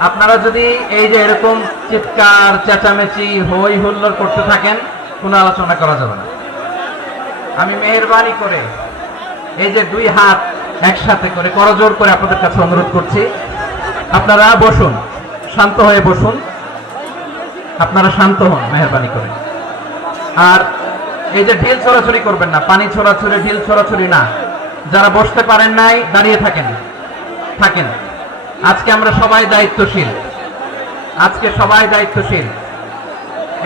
আপনারা যদি এই যে এরকম চিৎকার চেঁচামেচি হই হুল্লোড় করতে থাকেন, কোনো আলোচনা করা যাবে না। আমি মেহেরবানি করে এই যে দুই হাত একসাথে করে করজোড় করে আপনাদের কাছে অনুরোধ করছি, আপনারা বসুন, শান্ত হয়ে বসুন। আপনারা শান্ত হন মেহেরবানি করে। আর এই যে ঢিল ছোড়াছুড়ি করবেন না, পানি ছোড়াছুড়ি, ঢিল ছোড়াছুড়ি না। যারা বসতে পারেন নাই, দাঁড়িয়ে থাকেন। আজকে আমরা সবাই দায়িত্বশীল।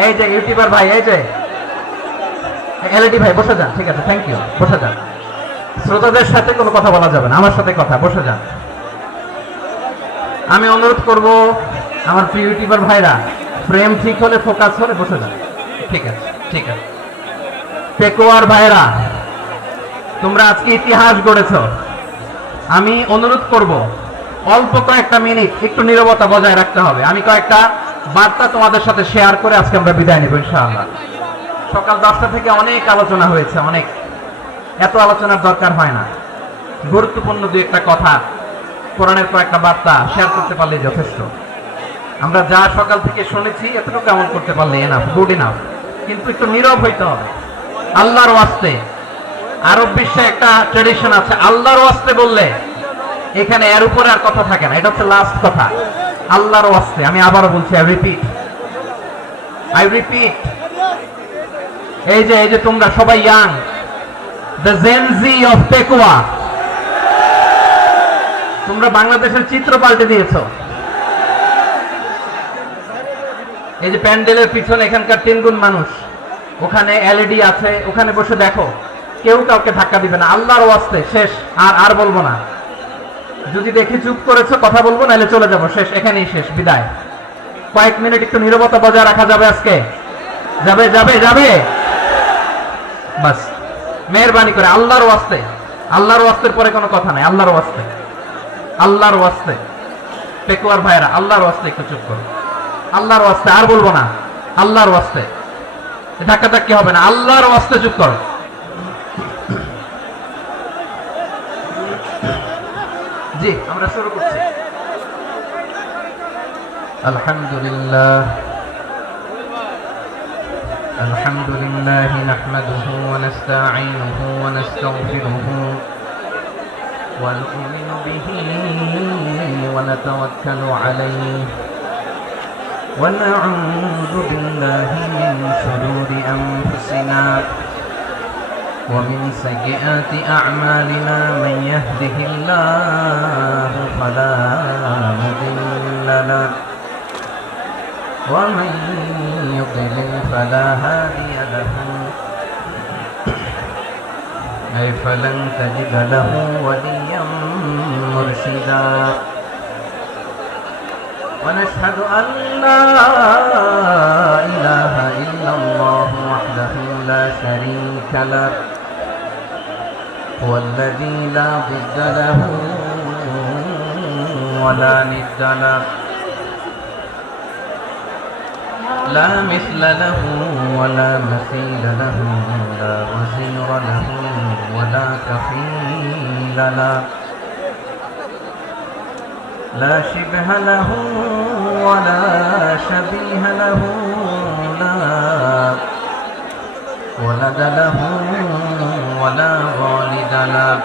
এই যে ইউটিউবার ভাই, এই যে এলইডি ভাই, বসে যান। ঠিক আছে, থ্যাংক ইউ, বসে যান। শ্রোতাদের সাথে কোনো কথা বলা যাবে না, আমার সাথে কথা, বসে যান। আমি অনুরোধ করব আমার প্রিয় ইউটিউবার ভাইরা, ফ্রেম ঠিক হলে, ফোকাস হলে বসে যান। ঠিক আছে। পেকুয়ার ভাইরা, তোমরা আজকে ইতিহাস গড়েছ। আমি অনুরোধ করব অল্প কয়েকটা মিনিট একটু নীরবতা বজায় রাখতে হবে। আমি কয়েকটা বার্তা তোমাদের সাথে শেয়ার করে আজকে আমরা বিদায় নেব ইনশাআল্লাহ। সকাল 10টা থেকে অনেক আলোচনা হয়েছে, এত আলোচনার দরকার হয় না। গুরুত্বপূর্ণ দুই একটা কথা, কোরআনের কয়েকটা বার্তা শেয়ার করতে পারলেই যথেষ্ট। আমরা যা সকাল থেকে শুনেছি এতটুকু আমল করতে পারলে এনাফ, গুড ইনাফ। কিন্তু একটু নীরব হইতে হবে আল্লাহর ওয়াস্তে। আরব বিশ্বে একটা ট্র্যাডিশন আছে, আল্লাহর ওয়াস্তে বললে এখানে এর উপরে আর কথা থাকে না, এটা হচ্ছে লাস্ট কথা। আল্লাহর ওয়াস্তে, আমি আবারও বলছি, আই রিপিট। এই যে তোমরা সবাই young, the Gen Z of Pekua, তোমরা বাংলাদেশের চিত্র পাল্টে দিয়েছো। এই যে প্যান্ডেলের পিছনে এখানকার 3 গুণ মানুষ, ওখানে এলইডি আছে, ওখানে বসে দেখো, কেউ কাউকে ধাক্কা দিবে না। আল্লাহর ওয়াস্তে, শেষ। আর বলবো না। যদি দেখি চুপ করেছো, কথা বলবো, নাহলে চলে যাবো, শেষ, এখানেই শেষ, বিদায়। কয়েক মিনিট একটু নীরবতা বজায় রাখা যাবে আজকে? যাবে। বাস, মেহেরবানি করে আল্লাহর ওয়াস্তের পরে কোনো কথা নাই। আল্লাহর ওয়াস্তে পেকুয়ার ভাইরা, আল্লাহর ওয়াস্তে একটু চুপ করো। আল্লাহর ওয়াস্তে, আর বলবো না। আল্লাহর ওয়াস্তে ধাক্কাধাক্কি হবে না। আল্লাহর ওয়াস্তে চুপ করো। জি আমরা শুরু করছি। আলহামদুলিল্লাহ الحمد لله نحمده ونستعينه ونستغفره ونؤمن به ونتوكل عليه ونعوذ بالله من شرور أنفسنا ومن سيئات أعمالنا من يهده الله فلا مضل له ومن يضلل فلا هادي له أي فلن تجد له وليا مرشدا ونشهد أن لا إله إلا الله وحده لا شريك له هو الذي لا ضد له ولا ند له لا مثل له ولا مثيل له لا وزير له ولا كفيل له لا شبه له ولا شبيه له لا ولد له ولا والد له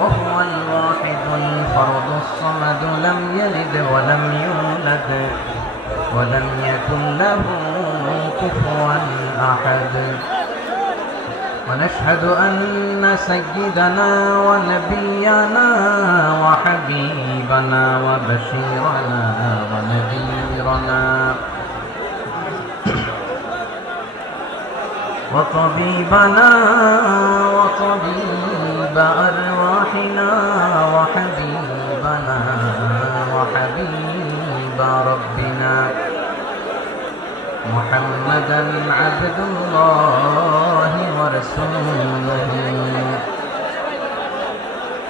وهو الواحد الفرد الصمد لم يلد ولم يولد ولم يكن له كفوا أحد ونشهد أن سيدنا ونبينا وحبيبنا وبشيرنا ونذيرنا وطبيبنا وطبيب أرواحنا وحبيبنا وحبيب ربنا محمدا عبد الله ورسوله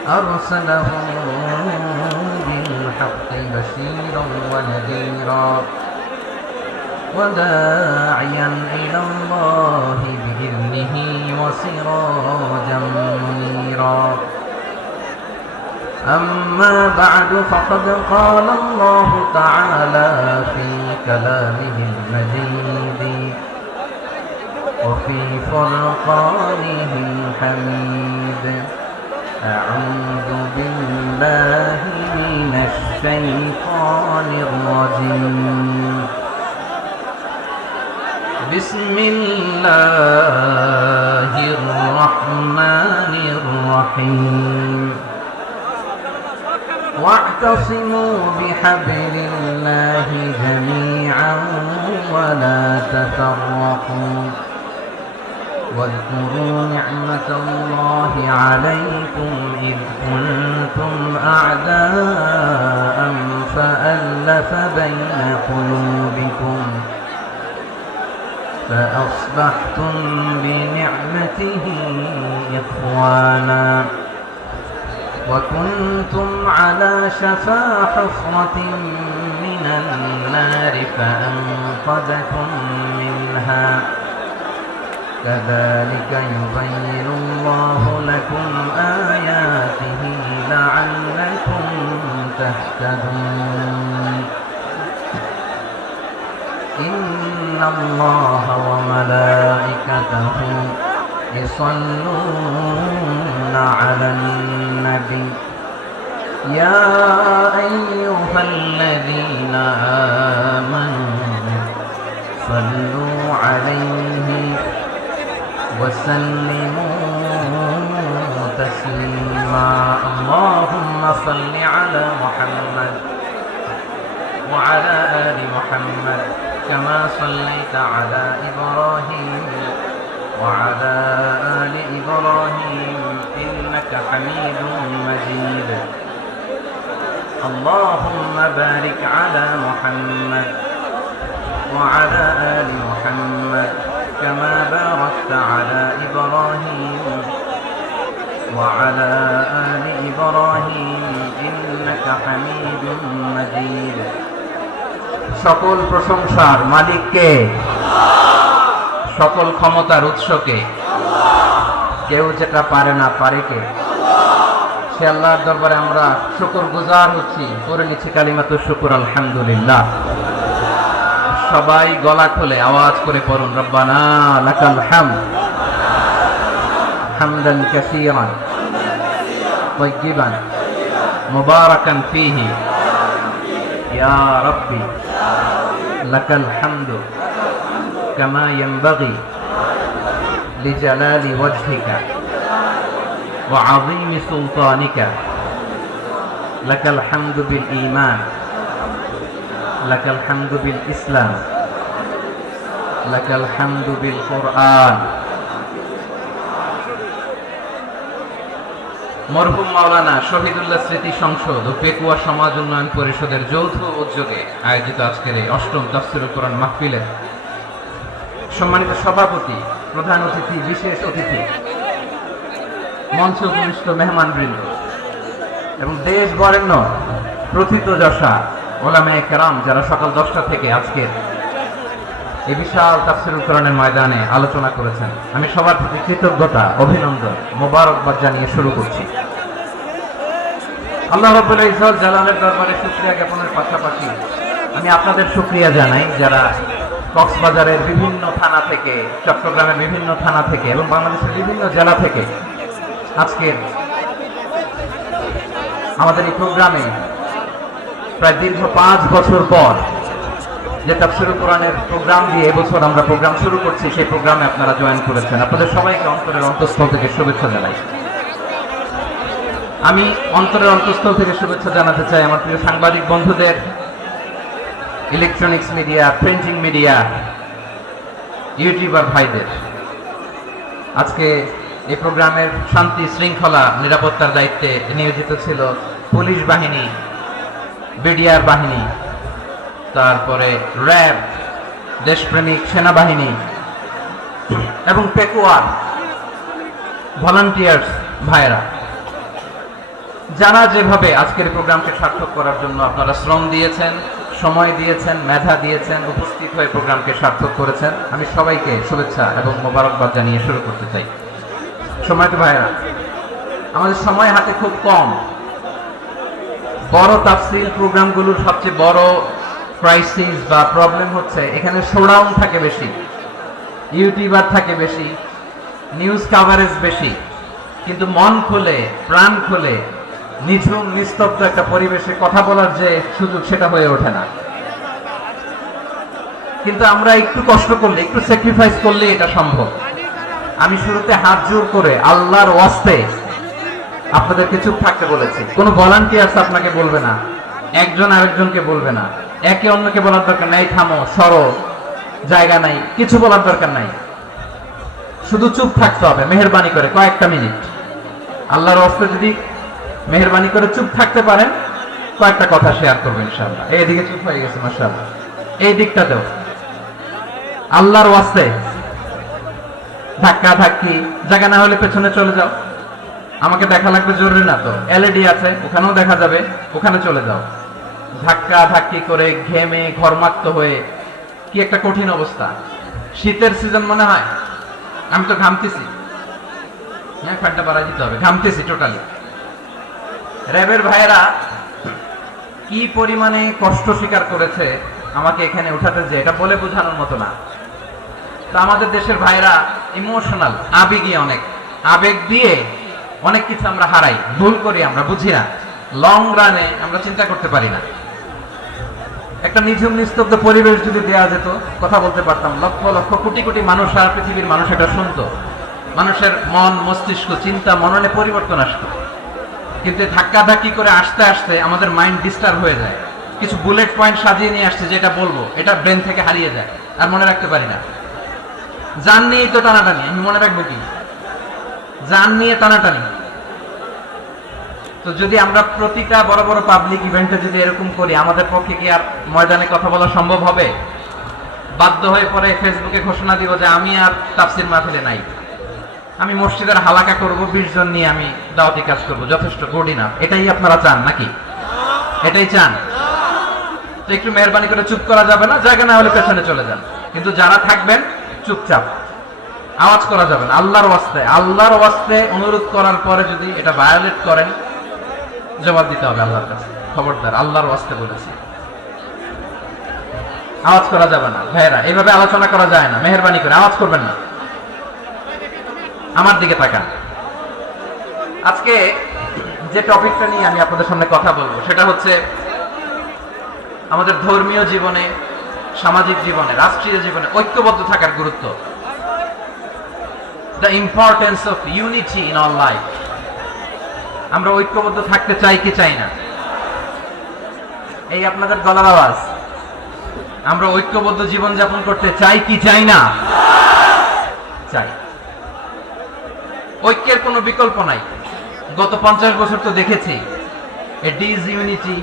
أرسله بالحق بشيرا ونذيرا وداعيا إلى الله بإذنه وسراجا منيرا أما بعد فقد قال الله تعالى في كلامه المجيد وفي فرقانه الحميد أعوذ بالله من الشيطان الرجيم بسم الله الرحمن الرحيم واعتصموا بحبل الله جميعا ولا تفرقوا واذكروا نعمة الله عليكم إذ كنتم أعداء فألف بين قلوبكم فأصبحتم بنعمته إخوانا وكنتم على شفا حفرة من النار فأنقذكم منها كذلك يبين الله لكم آياته لعلكم تهتدون إن الله وملائكته يصلون على النبي يا أيها الذين آمنوا صلوا عليه وسلموا تسليما اللهم صل على محمد وعلى آل محمد كما صليت على إبراهيم وعلى آل إبراهيم إنك حميد مجيد اللهم بارك على محمد وعلى آل محمد كما باركت على إبراهيم وعلى آل إبراهيم إنك حميد مجيد সকল প্রশংসার মালিক কে? সকল ক্ষমতার উৎস কে? কেউ যেটা পারে না পারে কে? সে আল্লাহর দরবারে আমরা শুকরগুজার হচ্ছি, করে নিচ্ছি কালিমাতুশ শুকর আলহামদুলিল্লাহ। সবাই গলা খুলে আওয়াজ করে পড়ুন, রব্বানা লাকাল হামদ হামদান কাসীরান তাইয়িবান মুবারাকান ফীহি ইয়া রাব্বি লাকাল হামদু কামা ইয়ানবাগি লিজালালি ওয়াজহিকা ওয়া আযীমি সুলতানিকা লাকাল হামদু বিল ঈমান লাকাল হামদু বিল ইসলাম লাকাল হামদু বিল কুরআন। মরহুম মাওলানা শহীদুল্লাহ স্মৃতি সংসদ ও পেকুয়া সমাজ উন্নয়ন পরিষদের যৌথ উদ্যোগে আয়োজিত আজকের এই অষ্টম তাফসীরুল কোরআন মাহফিলে সম্মানিত সভাপতি, প্রধান অতিথি, বিশেষ অতিথি, মঞ্চে উপবিষ্ট মেহমানবৃন্দ এবং দেশ বরেণ্য প্রথিতযশা ওলামায়ে কেরাম যারা সকাল 10টা থেকে আজকের এই বিশাল তাফসীরুল কোরআনের ময়দানে আলোচনা করেছেন, আমি সবার প্রতি কৃতজ্ঞতা, অভিনন্দন, মোবারকবাদ জানিয়ে শুরু করছি। আল্লাহ রাব্বুল ইজ্জত জালালের দরবারে শুকরিয়া জ্ঞাপনের পাশাপাশি আমি আপনাদের শুকরিয়া জানাই যারা কক্সবাজারের বিভিন্ন থানা থেকে, চট্টগ্রামের বিভিন্ন থানা থেকে এবং বাংলাদেশের বিভিন্ন জেলা থেকে আজকের আমাদের এই প্রোগ্রামে প্রায় দীর্ঘ 5 বছর পর যে তাফসীরুল কোরআনের প্রোগ্রাম দিয়ে এবছর আমরা প্রোগ্রাম শুরু করছি, সেই প্রোগ্রামে আপনারা জয়েন করেছেন। আপনাদের সবাইকে অন্তরের অন্তঃস্থল থেকে শুভেচ্ছা জানাই। আমি অন্তরের অন্তঃস্থল থেকে শুভেচ্ছা জানাতে চাই আমার প্রিয় সাংবাদিক বন্ধুদের, electronics media, printing media, YouTuber ভাইদের। আজকে এই প্রোগ্রামের শান্তি শৃঙ্খলা নিরাপত্তার দায়িত্বে নিয়োজিত ছিল পুলিশ বাহিনী, বিডিআর বাহিনী, তারপরে র্যাব, দেশপ্রেমিক সেনাবাহিনী এবং পেকুয়ার ভলান্টিয়ার্স ভাইরা, যারা যেভাবে আজকের প্রোগ্রামকে সার্থক করার জন্য আপনারা শ্রম দিয়েছেন, সময় দিয়েছেন, মেধা দিয়েছেন, উপস্থিত হয়ে প্রোগ্রামকে সার্থক করেছেন, আমি সবাইকে শুভেচ্ছা এবং মোবারকবাদ জানিয়ে শুরু করতে চাই। সম্মানিত ভাইরা, আমাদের সময় হাতে খুব কম। বড় তাফসীর প্রোগ্রামগুলোর সবচেয়ে বড় ক্রাইসিস বা প্রবলেম হচ্ছে এখানে শোডাউন থাকে বেশি, ইউটিউবার থাকে বেশি, নিউজ কাভারেজ বেশি, কিন্তু মন খুলে, প্রাণ খুলে, নিঝুম নিস্তব্ধ একটা পরিবেশে কথা বলার যে সুযোগ, সেটা হয়ে ওঠে না। কিন্তু আমরা একটু কষ্ট করলে, একটু স্যাক্রিফাইস করলে এটা সম্ভব। আমি শুরুতে হাত জোর করে আল্লাহর ওয়াস্তে আপনাদেরকে চুপ থাকতে বলেছি। কোনো ভলান্টিয়ার্স আপনাকে বলবে না, একজন আরেকজনকে বলবে না, একে অন্যকে বলার দরকার নাই, থামো, সরো, জায়গা নাই, কিছু বলার দরকার নাই, শুধু চুপ থাকতে হবে মেহেরবানি করে কয়েকটা মিনিট। আল্লাহর ওয়াস্তে যদি মেহেরবানি করে চুপ থাকতে পারেন, কয়েকটা কথা শেয়ার করবেন ইনশাআল্লাহ। এইদিকে চুপ হয়ে গেছে মাশাআল্লাহ, এই দিকটাতেও আল্লাহর ওয়াস্তে ধাক্কা ধাক্কি, জায়গা না হলে পেছনে চলে যাও। আমাকে দেখা লাগবে জরুরি না তো, এলইডি আছে, ওখানেও দেখা যাবে, ওখানে চলে যাও। ধাক্কা ধাক্কি করে ঘেমে ঘরমাক্ত হয়ে কি একটা কঠিন অবস্থা। শীতের সিজন মনে হয়, আমি তো ঘামতেছি, হ্যাঁ ফ্যানটা বাড়াই দিতে হবে, ঘামতেছি টোটালি। র্যাবের ভাইয়েরা কি পরিমাণে কষ্ট স্বীকার করেছে আমাকে এখানে উঠাতে, যে এটা বলে বোঝানোর মতো না। তা আমাদের দেশের ভাইরা ইমোশনাল, আবেগী, অনেক আবেগ দিয়ে অনেক কিছু আমরা হারাই, ভুল করি, আমরা বুঝি না, লং রানে আমরা চিন্তা করতে পারি না। একটা নিঝুম নিস্তব্ধ পরিবেশ যদি দেওয়া যেত, কথা বলতে পারতাম, লক্ষ লক্ষ কোটি কোটি মানুষ, আর পৃথিবীর মানুষ এটা শুনতো, মানুষের মন, মস্তিষ্ক, চিন্তা, মননে পরিবর্তন আসতো। কিন্তু ধাক্কা ধাক্কি করে আসতে আসতে আমাদের মাইন্ড ডিস্টার্ব হয়ে যায়। কিছু বুলেট পয়েন্ট সাজিয়ে নিয়ে আসছে, যেটা বলবো এটা ব্রেন থেকে হারিয়ে যায়, আর মনে রাখতে পারি না। জান নিয়েই তো টানাটানি, আমি মনে রাখবো কি? জান নিয়ে টানাটানি। তো যদি আমরা প্রতিটা বড় বড় পাবলিক ইভেন্টে যদি এরকম করি, আমাদের পক্ষে কি আর ময়দানে কথা বলা সম্ভব হবে? বাধ্য হয়ে পরে ফেসবুকে ঘোষণা দিব যে আমি আর তাফসীর মাহফিলে নাই, আমি মসজিদের হালাকা করব, 20 জন নিয়ে আমি দাওয়াতি কাজ করব, যথেষ্ট, গুড ইনাফ। এটাই আপনারা চান নাকি? এটাই চান? তো একটু মেহরবানি করে চুপ করা যাবে না, জায়গা না হলে পেছনে চলে যান। কিন্তু যারা থাকবেন চুপচাপ, আওয়াজ করা যাবে না। আল্লাহর ওয়াস্তে, আল্লাহর ওয়াস্তে অনুরোধ করার পরে যদি এটা ভায়োলেট করেন, জবাব দিতে হবে আল্লাহর কাছে। খবরদার, আল্লাহর ওয়াস্তে বলেছি, আওয়াজ করা যাবে না। ভাইয়েরা, এইভাবে আলোচনা করা যায় না, মেহেরবানি করে আওয়াজ করবেন না। আমার দিকে তাকান। আজকে যে টপিকটা নিয়ে আমি আপনাদের সামনে কথা বলবো সেটা হচ্ছে আমাদের ধর্মীয় জীবনে, সামাজিক জীবনে, রাষ্ট্রীয় জীবনে ঐক্যবদ্ধ থাকার গুরুত্ব। The importance of unity in all life. আমরা ঐক্যবদ্ধ থাকতে চাই কি চাই না? এই আপনাদের গলার আওয়াজ। আমরা ঐক্যবদ্ধ জীবন যাপন করতে চাই কি চাই না? চাই। ঐক্যের কোনো বিকল্প নাই। গত 50 বছর তো দেখেছি এ ডিসইউনিটি,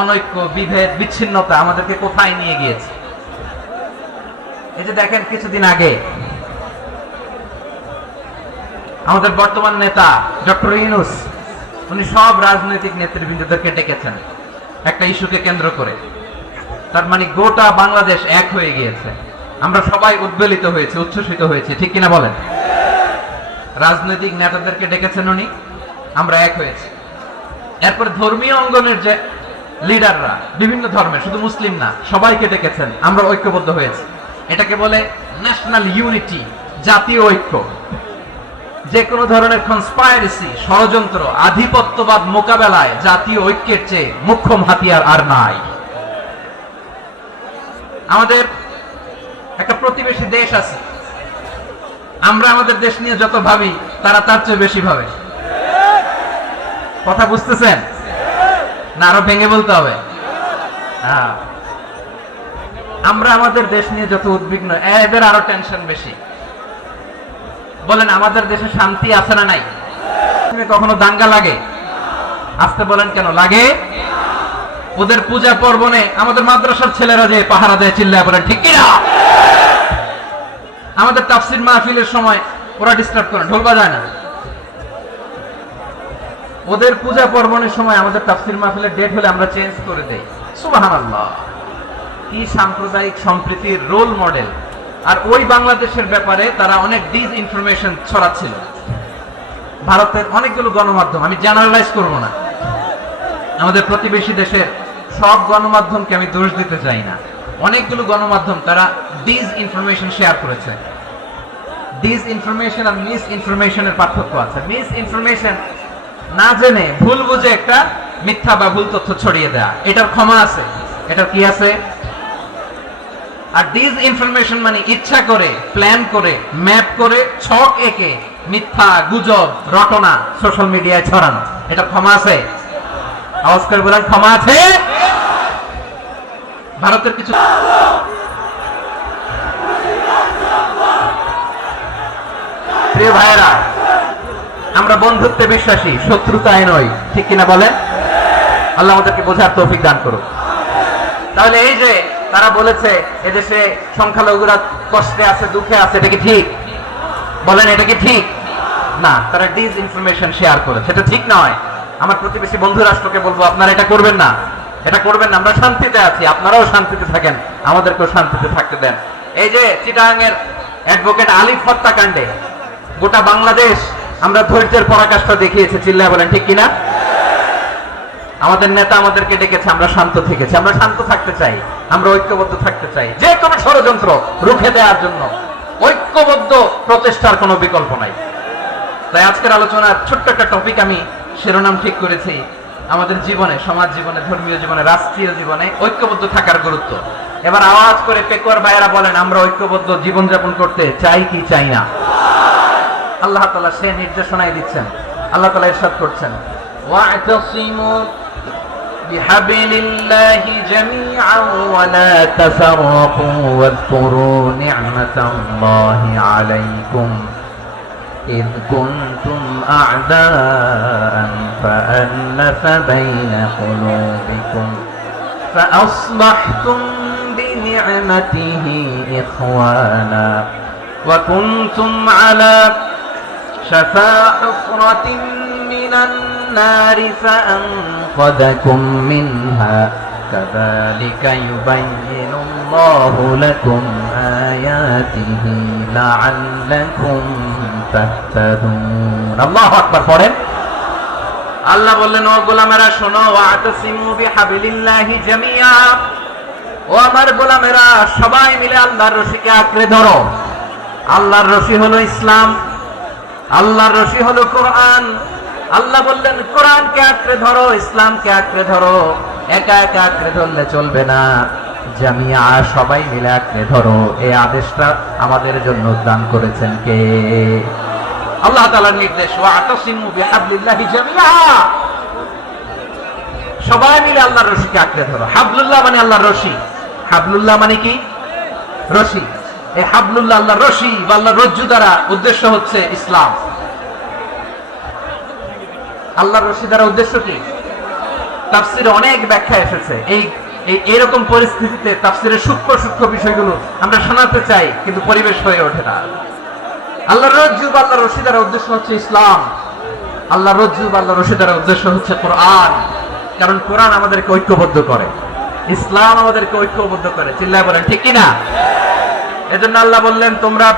অনৈক্য, বিভেদ, বিচ্ছিন্নতা আমাদেরকে কোথায় নিয়ে গিয়েছে। এই যে দেখেন, কিছুদিন আগে আমাদের বর্তমান নেতা ডক্টর ইউনূস, উনি সব রাজনৈতিক নেতৃবৃন্দদেরকে ডেকেছেন একটা ইস্যুকে কেন্দ্র করে। তার মানে গোটা বাংলাদেশ এক হয়ে গিয়েছে। আমরা সবাই উদ্বেলিত হয়েছে, উচ্ছ্বসিত হয়েছে, ঠিক কিনা বলেন? রাজনৈতিক নেতাদেরকে ডেকেছেন উনি, আমরা এক হয়েছি। এরপর ধর্মীয় অঙ্গনের যে লিডাররা, বিভিন্ন ধর্মের, শুধু মুসলিম না, সবাইকে ডেকেছেন, আমরা ঐক্যবদ্ধ হয়েছি। এটাকে বলে ন্যাশনাল ইউনিটি, জাতীয় ঐক্য। যে কোনো ধরনের কনস্পাইরেসি, ষড়যন্ত্র, আধিপত্যবাদ মোকাবেলায় জাতীয় ঐক্যের চেয়ে মুখ্য হাতিয়ার আর নাই। আমাদের একটা প্রতিবেশী দেশ আছে, আমরা আমাদের দেশ নিয়ে যত ভাবি তারা তার চেয়ে বেশি ভাবে। কথা বুঝতেছেন না? আরো ভেঙে বলতে হবে। আমরা আমাদের দেশ নিয়ে যত উদ্বিগ্ন, এদের আরো টেনশন বেশি। বলেন, আমাদের দেশে শান্তি আছে না নাই? কখনো দাঙ্গা লাগে? আসতে বলেন, কেন লাগে? ওদের পূজা পর্বণে আমাদের মাদ্রাসার ছেলেরা যে পাহারা দেয়, চিল্লায় বলেন ঠিক কিনা? আমাদের তাফসীর মাহফিলের সময় ওরা ডিস্টার্ব করে, ঢোল বাজায় না। ওদের পূজা পর্বণের সময় আমাদের তাফসীর মাহফিলের ডেট হলে আমরা চেঞ্জ করে দেই। সুবহানাল্লাহ, কি সাম্প্রদায়িক সম্প্রীতির রোল মডেল। আর ওই বাংলাদেশের ব্যাপারে তারা অনেক ডিসইনফরমেশন ছড়াচ্ছিল। ভারতের অনেকগুলো গণমাধ্যম, আমি জেনারেলাইজ করব না, আমাদের প্রতিবেশী দেশের সব গণমাধ্যমকে আমি দোষ দিতে চাই না, অনেকগুলো গণমাধ্যম তারা ডিসইনফরমেশন শেয়ার করেছে। ডিসইনফরমেশন আর মিস ইনফরমেশনের পার্থক্য আছে। মিস ইনফরমেশন না জেনে ভুল বুঝে একটা মিথ্যা বা ভুল তথ্য ছড়িয়ে দেয়া, এটার ক্ষমা আছে, এটার কি আছে। আর ডিসইনফরমেশন মানে ইচ্ছা করে, প্ল্যান করে, ম্যাপ করে, ছক এঁকে মিথ্যা, গুজব, রটনা সোশ্যাল মিডিয়ায় ছড়ানো, এটা ক্ষমা আছে? আওয়াজ করে বলেন, ক্ষমা আছে? ভারতের কিছু প্রিয় ভাইয়েরা, আমরা বন্ধুত্বে বিশ্বাসী, শত্রুতায় নই, ঠিক কিনা বলেন? আল্লাহ আমাদেরকে বোঝার তৌফিক দান করুক। তাহলে এই যে তারা বলেছে এদেশে সংখ্যালঘুরা কষ্টে আছে, দুঃখে আছে, এটা কি ঠিক? বলেন, এটা কি ঠিক? না, তারা ডিসইনফরমেশন শেয়ার করেছে, এটা ঠিক নয়। আমার প্রতিবেশী বন্ধু রাষ্ট্রকে বলবো, আপনারা এটা করবেন না, এটা করবেন না। আমরা শান্তিতে আছি, আপনারাও শান্তিতে থাকেন, আমাদেরকেও শান্তিতে থাকতে দেন। এই যে চিটাগাংয়ের অ্যাডভোকেট আলিফ হত্যাকাণ্ডে গোটা বাংলাদেশ আমরা ধৈর্যের পরাকাষ্ঠা দেখিয়েছে, চিল্লায় বলেন ঠিক কিনা? আমাদের নেতা আমাদেরকে ডেকেছে, আমরা শান্ত থেকেছি। আমরা শান্ত থাকতে চাই, আমরা ঐক্যবদ্ধ থাকতে চাই। যে কোনো ষড়যন্ত্র রুখে দেওয়ার জন্য ঐক্যবদ্ধ প্রচেষ্টার কোনো বিকল্প নাই। তাই আজকের আলোচনার ছোট্ট একটা টপিক আমি শিরোনাম ঠিক করেছি, আমাদের জীবনে, সমাজ জীবনে, ধর্মীয় জীবনে, রাষ্ট্রীয় জীবনে ঐক্যবদ্ধ থাকার গুরুত্ব। এবার আওয়াজ করে পেকুয়ার ভাইয়েরা বলেন, আমরা ঐক্যবদ্ধ জীবনযাপন করতে চাই কি চাই না? আল্লাহ তাআলা সে নির্দেশনাই দিচ্ছেন। আল্লাহ তাআলা ইরশাদ করছেন, ওয়া'তাসিমু বিহাবিলিল্লাহি জামিআন ওয়া লা তাফারাকু ওয়াযকুরু নি'মাতাল্লাহি আলাইকুম إذ كنتم أعداء فألف بين قلوبكم فأصبحتم بنعمته إخوانا وكنتم على شفا حفرة من النار فأنقذكم منها كذلك يبين الله لكم آياته لعلكم تهتدون الله أكبر পড়েন আল্লাহ বললেন, ও গোলামেরা শোনো, ওয়াতাসিমু বিহাবলিল্লাহি জামিআ, ও আমার গোলামেরা সবাই মিলে আল্লাহর রশিকে আঁকড়ে ধরো। আল্লাহর রশি হলো ইসলাম, আল্লাহর রশি হলো কোরআন। আল্লাহ বললেন কোরআনকে আঁকড়ে ধরো, ইসলামকে আঁকড়ে ধরো। একা একা আঁকড়ে ধরলে চলবে না, জামিয়া সবাই মিলে আঁকড়ে ধরো। এই আদেশটা আমাদের জন্য দান করেছেন কে? আল্লাহ তাআলার নির্দেশ, ওয়াতাসিমু বিহাবলিল্লাহি জামিআ, সবাই মিলে আল্লাহর রশিকে আঁকড়ে ধরো। হাবলুল্লাহ মানে আল্লাহর রশি। হাবলুল্লাহ মানে কি? রশি। এই হাবলুল্লাহ আল্লাহর রশি বা আল্লাহর রজ্জু দ্বারা উদ্দেশ্য হচ্ছে ইসলাম। আল্লাহর রশি দ্বারা উদ্দেশ্য কি? তাফসিরে অনেক ব্যাখ্যা এসেছে। এইরকম পরিস্থিতিতে তাফসিরের সূক্ষ্ম সূক্ষ্ম বিষয়গুলো আমরা শোনাতে চাই, কিন্তু পরিবেশ হয়ে ওঠে না। আল্লাহর রজ্জু বা আল্লাহর রশি দ্বারা উদ্দেশ্য হচ্ছে ইসলাম। আল্লাহর রজ্জু বা আল্লাহর রশি দ্বারা উদ্দেশ্য হচ্ছে কোরআন। কারণ কোরআন আমাদেরকে ঐক্যবদ্ধ করে, ইসলাম আমাদেরকে ঐক্যবদ্ধ করে। চিল্লায় বলেন ঠিক কিনা? এজন্য আল্লাহ বললেন, তোমরা